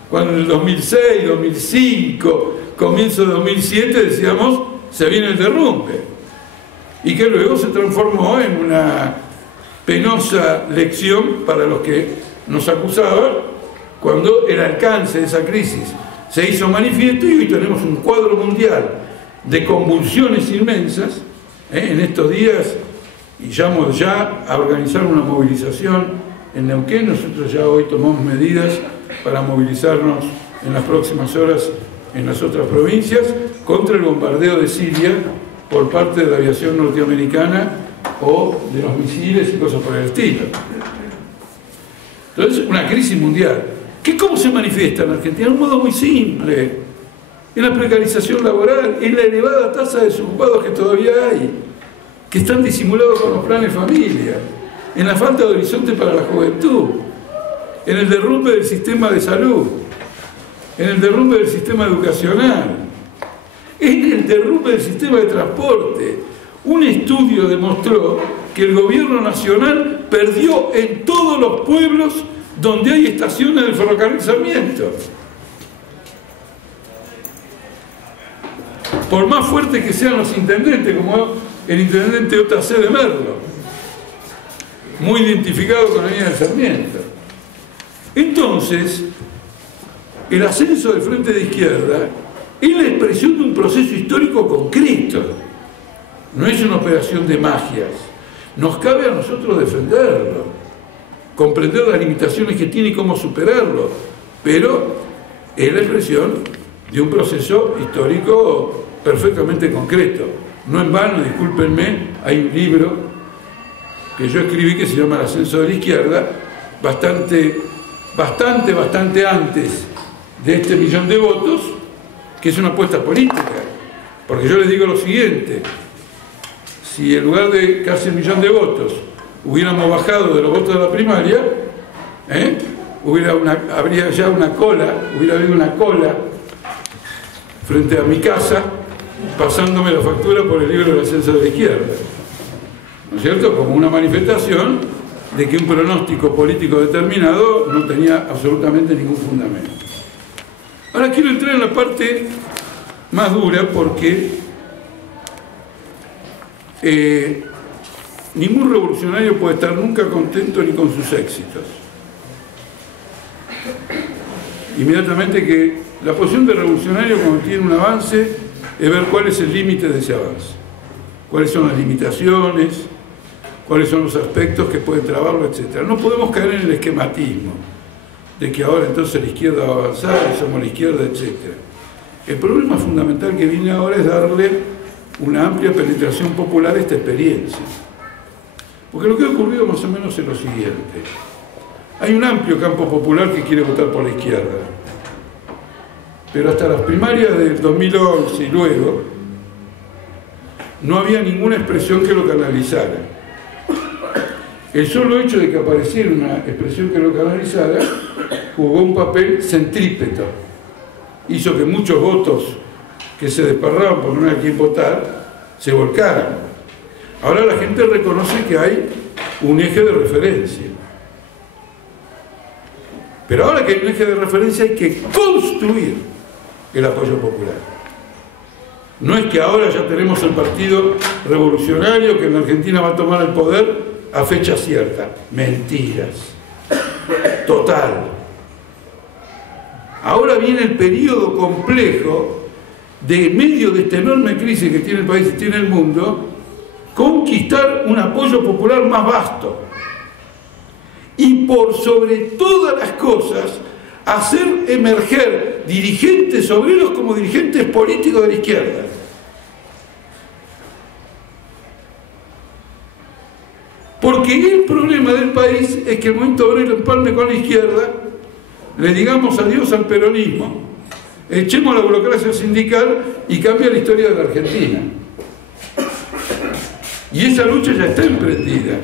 cuando en el 2006, 2005, comienzo de 2007 decíamos, se viene el derrumbe, y que luego se transformó en una penosa lección para los que nos acusaban, cuando el alcance de esa crisis se hizo manifiesto, y hoy tenemos un cuadro mundial de convulsiones inmensas. En estos días, y llamo ya a organizar una movilización en Neuquén. Nosotros ya hoy tomamos medidas para movilizarnos en las próximas horas en las otras provincias contra el bombardeo de Siria por parte de la aviación norteamericana o de los misiles y cosas por el estilo. Entonces, una crisis mundial. ¿Cómo se manifiesta en Argentina? De un modo muy simple. En la precarización laboral, en la elevada tasa de desocupados que todavía hay, que están disimulados con los planes familia, en la falta de horizonte para la juventud, en el derrumbe del sistema de salud, en el derrumbe del sistema educacional, en el derrumbe del sistema de transporte. Un estudio demostró que el gobierno nacional perdió en todos los pueblos donde hay estaciones del ferrocarril Sarmiento. Por más fuertes que sean los intendentes, como el intendente OTC de Merlo, muy identificado con la línea de Sarmiento. Entonces, el ascenso del Frente de Izquierda es la expresión de un proceso histórico concreto, no es una operación de magias. Nos cabe a nosotros defenderlo. comprender las limitaciones que tiene y cómo superarlo, pero es la expresión de un proceso histórico perfectamente concreto. No en vano, discúlpenme, hay un libro que yo escribí que se llama El ascenso de la izquierda, bastante antes de este 1 millón de votos, que es una apuesta política. Porque yo les digo lo siguiente: si en lugar de casi 1 millón de votos hubiéramos bajado de los votos de la primaria, habría ya una cola, hubiera habido una cola frente a mi casa pasándome la factura por el libro del ascenso de la izquierda, ¿no es cierto? Como una manifestación de que un pronóstico político determinado no tenía absolutamente ningún fundamento. Ahora quiero entrar en la parte más dura, porque ningún revolucionario puede estar nunca contento ni con sus éxitos. Inmediatamente que la posición de revolucionario, cuando tiene un avance, es ver cuál es el límite de ese avance, cuáles son las limitaciones, cuáles son los aspectos que pueden trabarlo, etc. No podemos caer en el esquematismo de que ahora entonces la izquierda va a avanzar, somos la izquierda, etc. El problema fundamental que viene ahora es darle una amplia penetración popular a esta experiencia. Porque lo que ha ocurrido más o menos es lo siguiente: hay un amplio campo popular que quiere votar por la izquierda, pero hasta las primarias del 2011 y luego no había ninguna expresión que lo canalizara. El solo hecho de que apareciera una expresión que lo canalizara jugó un papel centrípeto, hizo que muchos votos que se desparraban por no haber a quién votar se volcaran. Ahora la gente reconoce que hay un eje de referencia, pero ahora que hay un eje de referencia hay que construir el apoyo popular. No es que ahora ya tenemos el partido revolucionario que en Argentina va a tomar el poder a fecha cierta. Mentiras. Total. Ahora viene el periodo complejo de, medio de esta enorme crisis que tiene el país y tiene el mundo, conquistar un apoyo popular más vasto. Y por sobre todas las cosas, hacer emerger dirigentes obreros como dirigentes políticos de la izquierda. Porque el problema del país es que el movimiento obrero empalme con la izquierda, le digamos adiós al peronismo, echemos la burocracia sindical y cambia la historia de la Argentina. Y esa lucha ya está emprendida,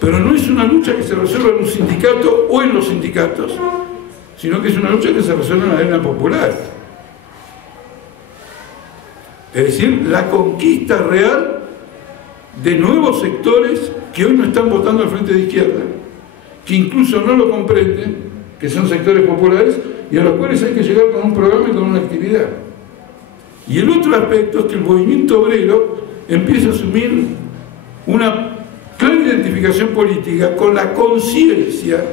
pero no es una lucha que se resuelva en un sindicato o en los sindicatos, sino que es una lucha que se resuelve en la arena popular. Es decir, la conquista real de nuevos sectores que hoy no están votando al frente de izquierda, que incluso no lo comprenden, que son sectores populares y a los cuales hay que llegar con un programa y con una actividad. Y el otro aspecto es que el movimiento obrero empieza a asumir una clara identificación política con la conciencia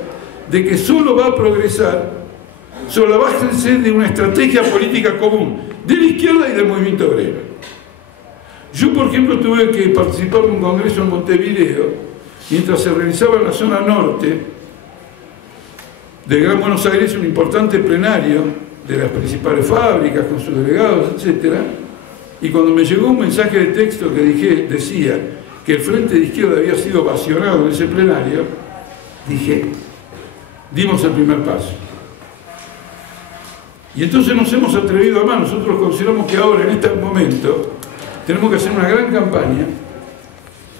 de que solo va a progresar sobre la base de una estrategia política común de la izquierda y del movimiento obrero. Yo, por ejemplo, tuve que participar en un congreso en Montevideo mientras se realizaba en la zona norte del Gran Buenos Aires un importante plenario de las principales fábricas con sus delegados, etc. Y cuando me llegó un mensaje de texto que decía que el Frente de Izquierda había sido vacionado en ese plenario, dije, dimos el primer paso. Y entonces nos hemos atrevido a más. Nosotros consideramos que ahora, en este momento, tenemos que hacer una gran campaña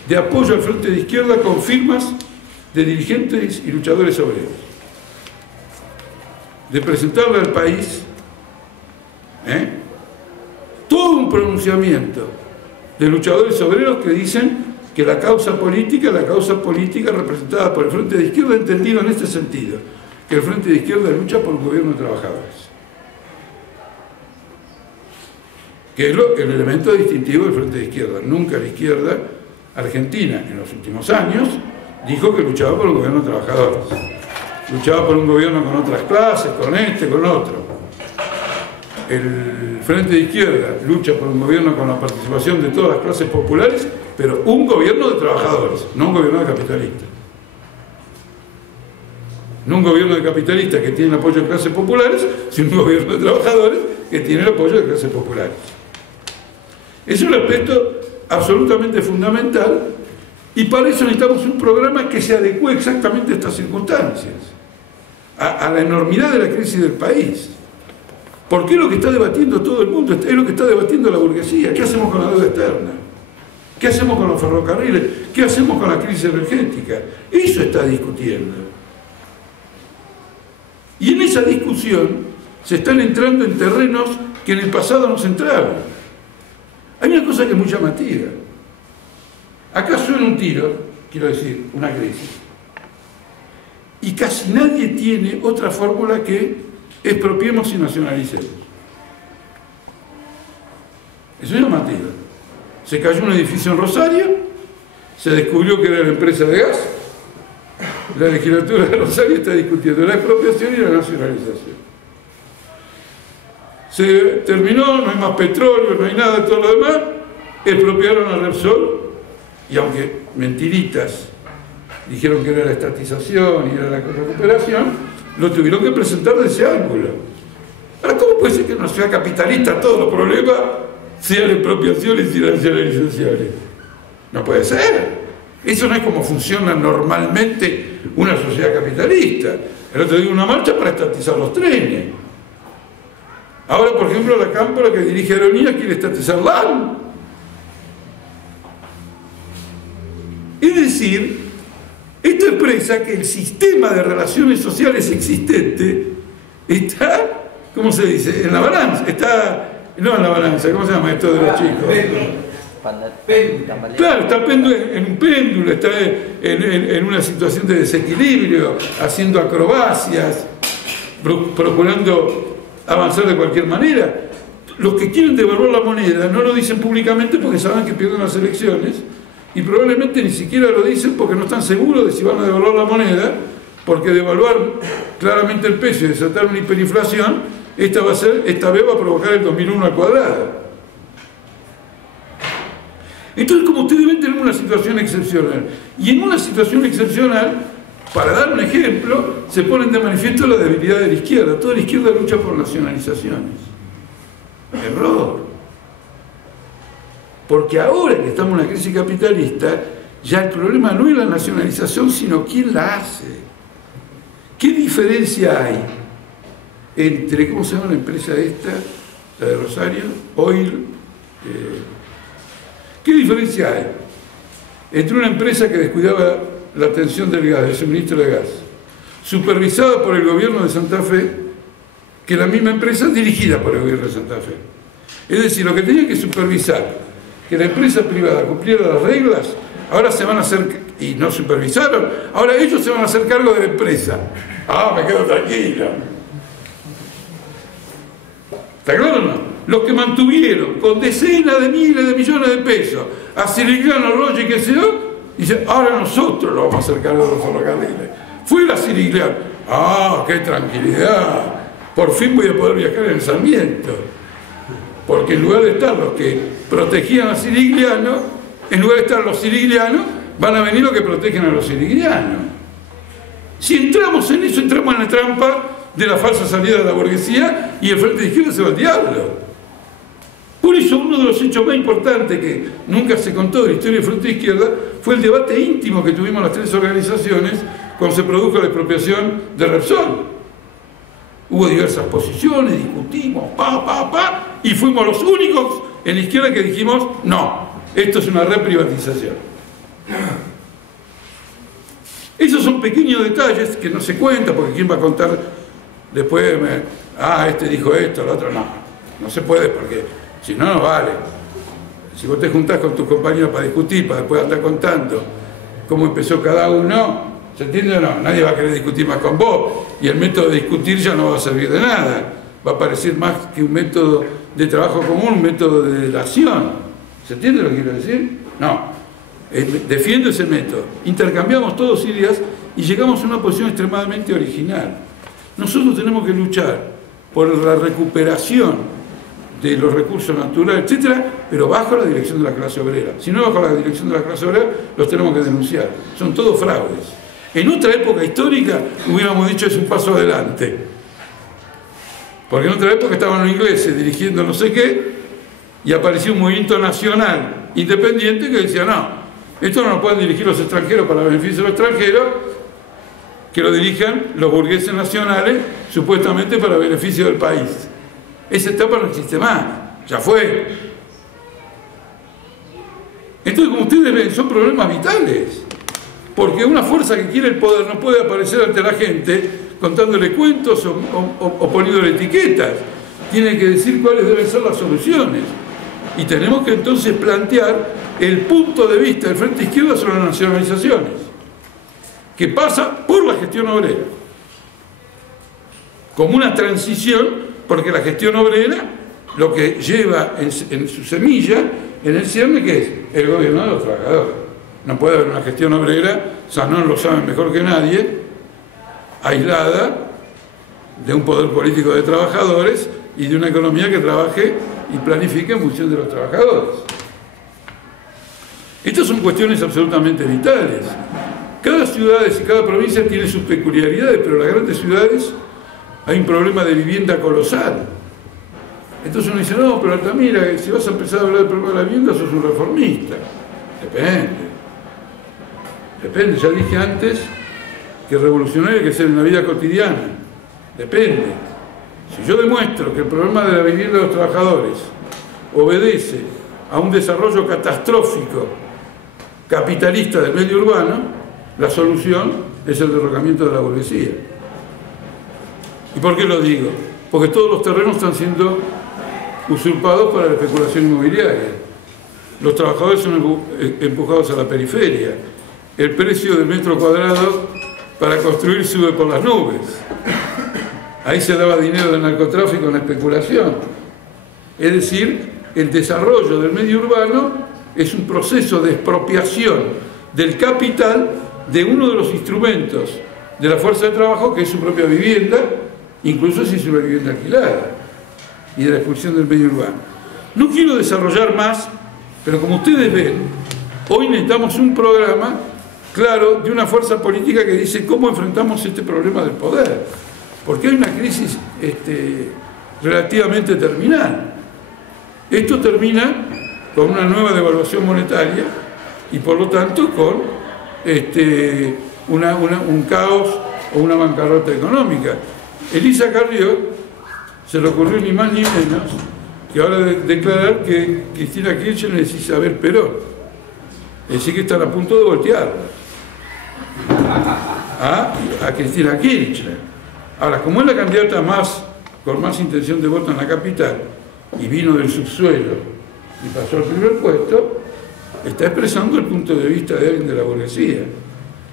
de apoyo al Frente de Izquierda con firmas de dirigentes y luchadores obreros. De presentarle al país todo un pronunciamiento de luchadores obreros que dicen que la causa política representada por el Frente de Izquierda, entendido en este sentido, que el Frente de Izquierda lucha por un gobierno de trabajadores, que es el elemento distintivo del Frente de Izquierda. Nunca la izquierda argentina, en los últimos años, dijo que luchaba por un gobierno de trabajadores. Luchaba por un gobierno con otras clases, con este, con otro. El Frente de Izquierda lucha por un gobierno con la participación de todas las clases populares, pero un gobierno de trabajadores, no un gobierno de capitalistas. No un gobierno de capitalistas que tiene el apoyo de clases populares, sino un gobierno de trabajadores que tiene el apoyo de clases populares. Es un aspecto absolutamente fundamental, y para eso necesitamos un programa que se adecue exactamente a estas circunstancias, a la enormidad de la crisis del país. Porque es lo que está debatiendo todo el mundo, es lo que está debatiendo la burguesía. ¿Qué hacemos con la deuda externa? ¿Qué hacemos con los ferrocarriles? ¿Qué hacemos con la crisis energética? Eso está discutiendo. Y en esa discusión se están entrando en terrenos que en el pasado no se entraban. Hay una cosa que es muy llamativa. Acá suena un tiro, quiero decir, una crisis. Y casi nadie tiene otra fórmula que expropiemos y nacionalicemos. Eso es llamativo. Se cayó un edificio en Rosario, se descubrió que era la empresa de gas, la legislatura de Rosario está discutiendo la expropiación y la nacionalización. Se terminó, no hay más petróleo, no hay nada de todo lo demás, expropiaron a Repsol, y aunque mentiritas dijeron que era la estatización y era la recuperación, lo tuvieron que presentar de ese ángulo. Ahora, ¿cómo puede ser que en una ciudad capitalista todos los problemas sean expropiaciones y nacionalizaciones? No puede ser. Eso no es como funciona normalmente una sociedad capitalista. El otro día una marcha para estatizar los trenes. Ahora, por ejemplo, la Cámpora que dirige Aerolíneas quiere estatizar la ANU. Es decir, esto expresa que el sistema de relaciones sociales existente está, ¿cómo se dice? En la balanza, no en la balanza, ¿cómo se llama esto de los chicos? Claro, está en un péndulo, está en una situación de desequilibrio, haciendo acrobacias, procurando avanzar de cualquier manera. Los que quieren devaluar la moneda no lo dicen públicamente porque saben que pierden las elecciones, y probablemente ni siquiera lo dicen porque no están seguros de si van a devaluar la moneda, porque devaluar claramente el peso y desatar una hiperinflación, esta vez va a provocar el 2001 al cuadrado. Entonces, como ustedes ven, tenemos una situación excepcional. Y en una situación excepcional, para dar un ejemplo, se ponen de manifiesto la debilidad de la izquierda. Toda la izquierda lucha por nacionalizaciones. Error. Porque ahora que estamos en una crisis capitalista, ya el problema no es la nacionalización, sino quién la hace. ¿Qué diferencia hay entre, ¿cómo se llama la empresa esta? La de Rosario, Oil. ¿Qué diferencia hay entre una empresa que descuidaba la atención del gas, del suministro de gas, supervisada por el gobierno de Santa Fe, que la misma empresa dirigida por el gobierno de Santa Fe? Es decir, lo que tenía que supervisar que la empresa privada cumpliera las reglas, ahora se van a hacer, y no supervisaron, ahora ellos se van a hacer cargo de la empresa. Ah, me quedo tranquilo. ¿Está claro o no? Los que mantuvieron con decenas de miles de millones de pesos a Sirigliano, Roger y qué sé yo, dicen, ahora nosotros lo vamos a hacer cargo de los ferrocarriles. Fue a Sirigliano. Ah, qué tranquilidad. Por fin voy a poder viajar en el Sarmiento. Porque en lugar de estar los que protegían a Sirigliano, en lugar de estar los siriglianos, van a venir los que protegen a los siriglianos. Si entramos en eso, entramos en la trampa de la falsa salida de la burguesía y el frente de izquierda se va al diablo. Por eso uno de los hechos más importantes que nunca se contó de la historia del frente de izquierda fue el debate íntimo que tuvimos las tres organizaciones cuando se produjo la expropiación de Repsol. Hubo diversas posiciones, discutimos, y fuimos los únicos en la izquierda que dijimos, no, esto es una reprivatización. Esos son pequeños detalles que no se cuentan, porque ¿quién va a contar después? Este dijo esto, el otro no. No se puede porque si no, no vale. Si vos te juntás con tus compañeros para discutir, para después andar contando cómo empezó cada uno, ¿se entiende o no? Nadie va a querer discutir más con vos y el método de discutir ya no va a servir de nada. Va a parecer más que un método de trabajo común, un método de delación. ¿Se entiende lo que quiero decir? No. Defiendo ese método. Intercambiamos todos ideas y llegamos a una posición extremadamente original. Nosotros tenemos que luchar por la recuperación de los recursos naturales, etcétera, pero bajo la dirección de la clase obrera. Si no bajo la dirección de la clase obrera, los tenemos que denunciar. Son todos fraudes. En otra época histórica hubiéramos dicho es un paso adelante. Porque en otra época estaban los ingleses dirigiendo no sé qué y apareció un movimiento nacional independiente que decía no, esto no lo pueden dirigir los extranjeros para beneficio de los extranjeros, que lo dirijan los burgueses nacionales supuestamente para beneficio del país. Esa etapa no existe más, ya fue. Entonces, como ustedes ven, son problemas vitales, porque una fuerza que quiere el poder no puede aparecer ante la gente contándole cuentos o poniéndole etiquetas. Tiene que decir cuáles deben ser las soluciones. Y tenemos que entonces plantear el punto de vista del Frente Izquierda sobre las nacionalizaciones, que pasa por la gestión obrera, como una transición, porque la gestión obrera lo que lleva en su semilla, en el cierne, que es el gobierno de los trabajadores. No puede haber una gestión obrera, Sanón lo sabe mejor que nadie, aislada de un poder político de trabajadores y de una economía que trabaje y planifique en función de los trabajadores. Estas son cuestiones absolutamente vitales. Cada ciudad y cada provincia tiene sus peculiaridades, pero en las grandes ciudades hay un problema de vivienda colosal. Entonces uno dice, no, pero Altamira, si vas a empezar a hablar del problema de la vivienda, sos un reformista. Depende, ya dije antes que revolucionario hay que ser en la vida cotidiana. Depende. Si yo demuestro que el problema de la vivienda de los trabajadores obedece a un desarrollo catastrófico capitalista del medio urbano, la solución es el derrocamiento de la burguesía. ¿Y por qué lo digo? Porque todos los terrenos están siendo usurpados para la especulación inmobiliaria. Los trabajadores son empujados a la periferia. El precio del metro cuadrado para construir sube por las nubes. Ahí se daba dinero del narcotráfico en la especulación. Es decir, el desarrollo del medio urbano es un proceso de expropiación del capital de uno de los instrumentos de la fuerza de trabajo, que es su propia vivienda, incluso si es una vivienda alquilada, y de la expulsión del medio urbano. No quiero desarrollar más, pero como ustedes ven, hoy necesitamos un programa claro de una fuerza política que dice cómo enfrentamos este problema del poder, porque hay una crisis relativamente terminal. Esto termina con una nueva devaluación monetaria y por lo tanto con un caos o una bancarrota económica. Elisa Carrió se le ocurrió ni más ni menos que ahora declarar que Cristina Kirchner es Isabel Perón. Es decir, que están a punto de voltear a Cristina Kirchner. Ahora, como es la candidata con más intención de voto en la capital y vino del subsuelo y pasó al primer puesto, está expresando el punto de vista de alguien de la burguesía.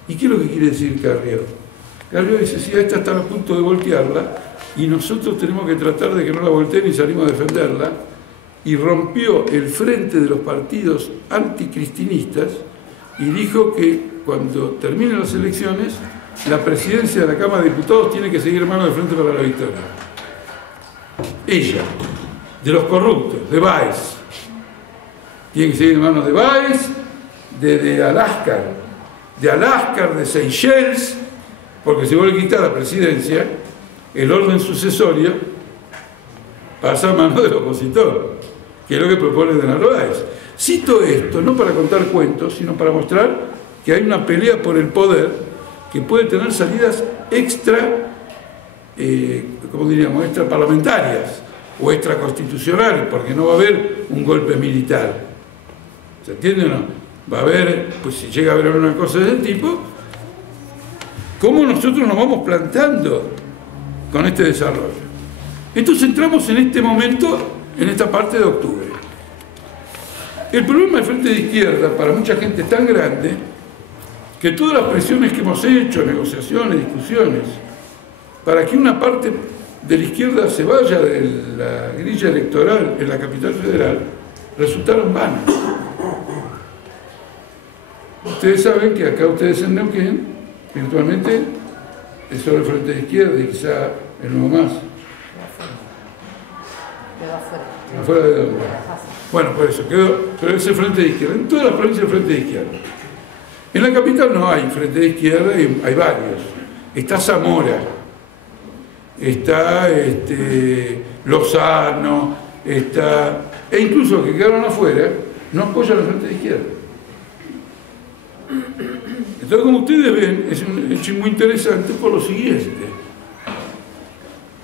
¿Y qué es lo que quiere decir Carrió? Carrió dice, sí, esta está a punto de voltearla y nosotros tenemos que tratar de que no la volteen y salimos a defenderla, y rompió el frente de los partidos anticristinistas y dijo que cuando terminen las elecciones la presidencia de la Cámara de Diputados tiene que seguir en manos del Frente para la Victoria. Ella, de los corruptos, de Baez, tiene que seguir en manos de Baez, de Alaskar, de Seychelles, porque si vos le quitas la presidencia, el orden sucesorio pasa a manos del opositor, que es lo que propone de Narváez. Cito esto, no para contar cuentos, sino para mostrar que hay una pelea por el poder que puede tener salidas extraparlamentarias o extraconstitucionales, porque no va a haber un golpe militar. ¿Se entiende o no? Va a haber, pues si llega a haber una cosa de ese tipo, ¿cómo nosotros nos vamos plantando con este desarrollo? Entonces entramos en este momento, en esta parte de octubre. El problema del Frente de Izquierda para mucha gente es tan grande que todas las presiones que hemos hecho, negociaciones, discusiones, para que una parte de la izquierda se vaya de la grilla electoral en la capital federal, resultaron vanas. Ustedes saben que acá ustedes en Neuquén, virtualmente, es solo el Frente de Izquierda y quizá el Nuevo Más. ¿Afuera de dónde? Bueno, por eso, quedó, pero es el Frente de Izquierda, en todas las provincias el Frente de Izquierda. En la capital no hay Frente de Izquierda, hay varios. Está Zamora, está Lozano, e incluso los que quedaron afuera no apoyan la Frente de Izquierda. Entonces, como ustedes ven, es un hecho muy interesante por lo siguiente.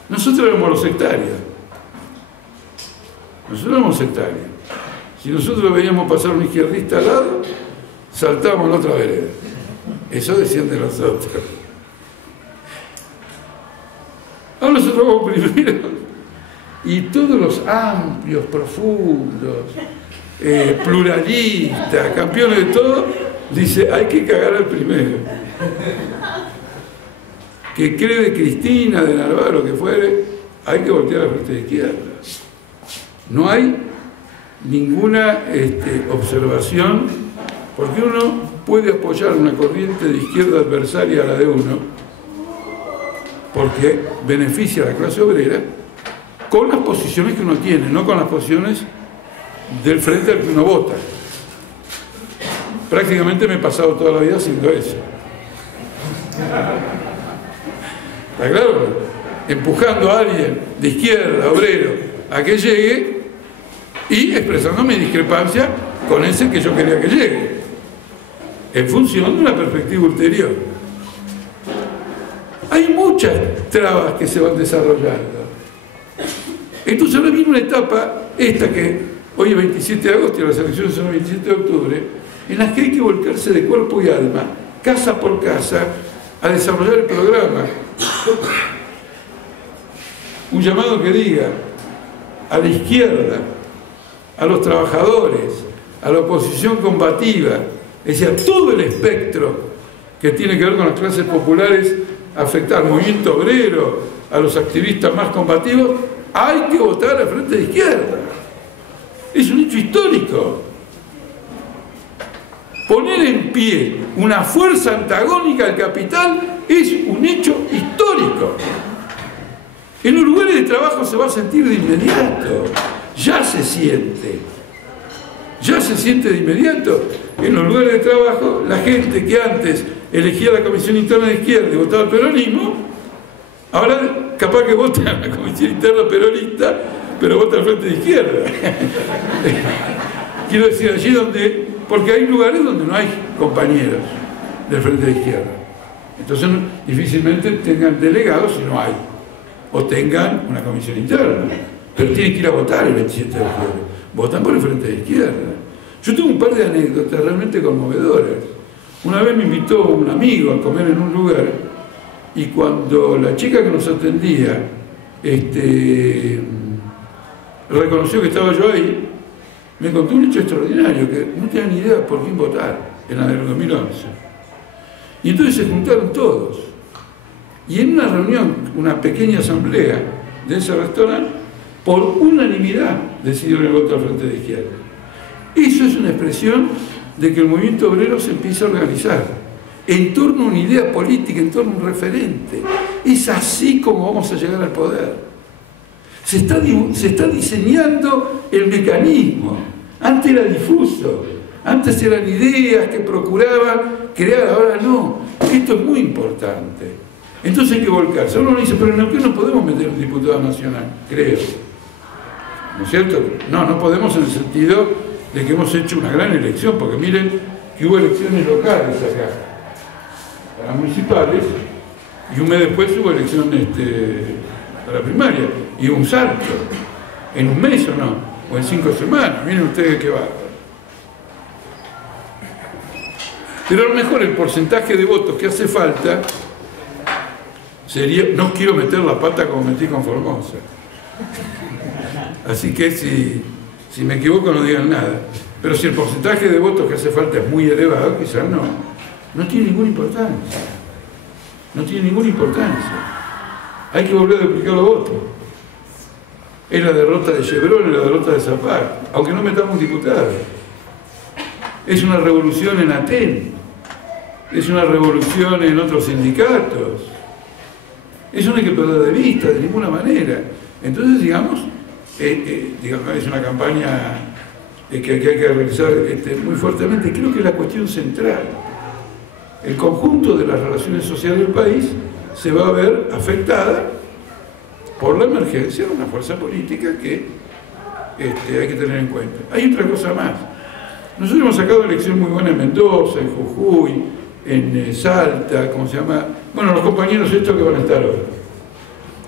Nosotros éramos los sectarios. Nosotros éramos sectarios. Si nosotros veíamos pasar un izquierdista al lado, saltábamos a la otra vereda. Eso decían de nosotros. Ahora nosotros vamos primero. Y todos los amplios, profundos, pluralistas, campeones de todo, dice, hay que cagar al primero. Que cree de Cristina, de Narváez, lo que fuere, hay que voltear a la Frente de Izquierda. No hay ninguna observación, porque uno puede apoyar una corriente de izquierda adversaria a la de uno, porque beneficia a la clase obrera, con las posiciones que uno tiene, no con las posiciones del frente al que uno vota. Prácticamente me he pasado toda la vida haciendo eso. ¿Está claro? Empujando a alguien de izquierda, obrero, a que llegue y expresando mi discrepancia con ese que yo quería que llegue, en función de una perspectiva ulterior. Hay muchas trabas que se van desarrollando. Entonces ahora viene una etapa, esta que hoy es 27 de agosto y las elecciones son el 27 de octubre, en las que hay que volcarse de cuerpo y alma, casa por casa, a desarrollar el programa. Un llamado que diga a la izquierda, a los trabajadores, a la oposición combativa, es decir, a todo el espectro que tiene que ver con las clases populares, afectar al movimiento obrero, a los activistas más combativos, hay que votar a Frente de Izquierda. Es un hecho histórico. Poner en pie una fuerza antagónica al capital es un hecho histórico. En los lugares de trabajo se va a sentir de inmediato. Ya se siente. Ya se siente de inmediato. En los lugares de trabajo, la gente que antes elegía la Comisión Interna de Izquierda y votaba al peronismo, ahora capaz que vota a la Comisión Interna peronista, pero vota al Frente de Izquierda. Quiero decir, allí donde... Porque hay lugares donde no hay compañeros del Frente de Izquierda. Entonces difícilmente tengan delegados si no hay. O tengan una comisión interna. Pero tienen que ir a votar el 27 de octubre. Votan por el Frente de Izquierda. Yo tengo un par de anécdotas realmente conmovedoras. Una vez me invitó un amigo a comer en un lugar y cuando la chica que nos atendía reconoció que estaba yo ahí, me contó un hecho extraordinario, que no tenía ni idea por quién votar en la del 2011. Y entonces se juntaron todos. Y en una reunión, una pequeña asamblea de ese restaurante, por unanimidad decidieron el voto al Frente de Izquierda. Eso es una expresión de que el movimiento obrero se empieza a organizar en torno a una idea política, en torno a un referente. Es así como vamos a llegar al poder. Se está diseñando el mecanismo. Antes era difuso, antes eran ideas que procuraban crear, ahora no. Esto es muy importante. Entonces hay que volcarse. Uno dice, pero en Neuquén no podemos meter un diputado nacional, creo. ¿No es cierto? No, no podemos en el sentido de que hemos hecho una gran elección, porque miren que hubo elecciones locales acá, para municipales, y un mes después hubo elección para primaria, y un salto, en un mes o no, o en 5 semanas, miren ustedes qué va. Pero a lo mejor el porcentaje de votos que hace falta sería, no quiero meter la pata como metí con Formosa. Así que si me equivoco no digan nada. Pero si el porcentaje de votos que hace falta es muy elevado, quizás no tiene ninguna importancia. No tiene ninguna importancia. Hay que volver a duplicar los votos. Es la derrota de Chevron, es la derrota de Zapata, aunque no metamos un diputado. Es una revolución en Aten, es una revolución en otros sindicatos. Eso no hay que perder de vista de ninguna manera. Entonces, digamos, es una campaña que hay que realizar muy fuertemente. Creo que es la cuestión central. el conjunto de las relaciones sociales del país se va a ver afectada por la emergencia de una fuerza política que hay que tener en cuenta. Hay otra cosa más. Nosotros hemos sacado una elección muy buena en Mendoza, en Jujuy, en Salta, ¿cómo se llama? Bueno, los compañeros estos que van a estar ahora.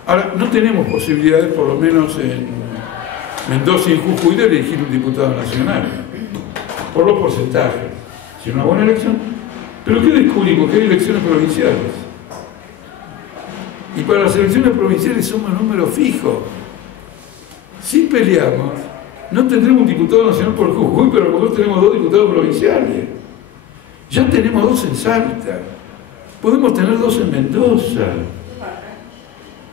Ahora, no tenemos posibilidades, por lo menos en Mendoza y en Jujuy, de elegir un diputado nacional, por los porcentajes. Si es una buena elección. Pero ¿qué descubrimos? Que hay elecciones provinciales. Y para las elecciones provinciales somos número fijo. Si peleamos, no tendremos un diputado nacional por Jujuy, pero a lo mejor tenemos 2 diputados provinciales. Ya tenemos 2 en Salta. Podemos tener 2 en Mendoza.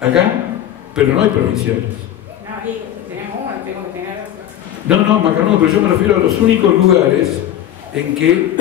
¿Acá? Pero no hay provinciales. No, digo, tenemos uno, tengo que tener otro. No, Macanudo, pero yo me refiero a los únicos lugares en que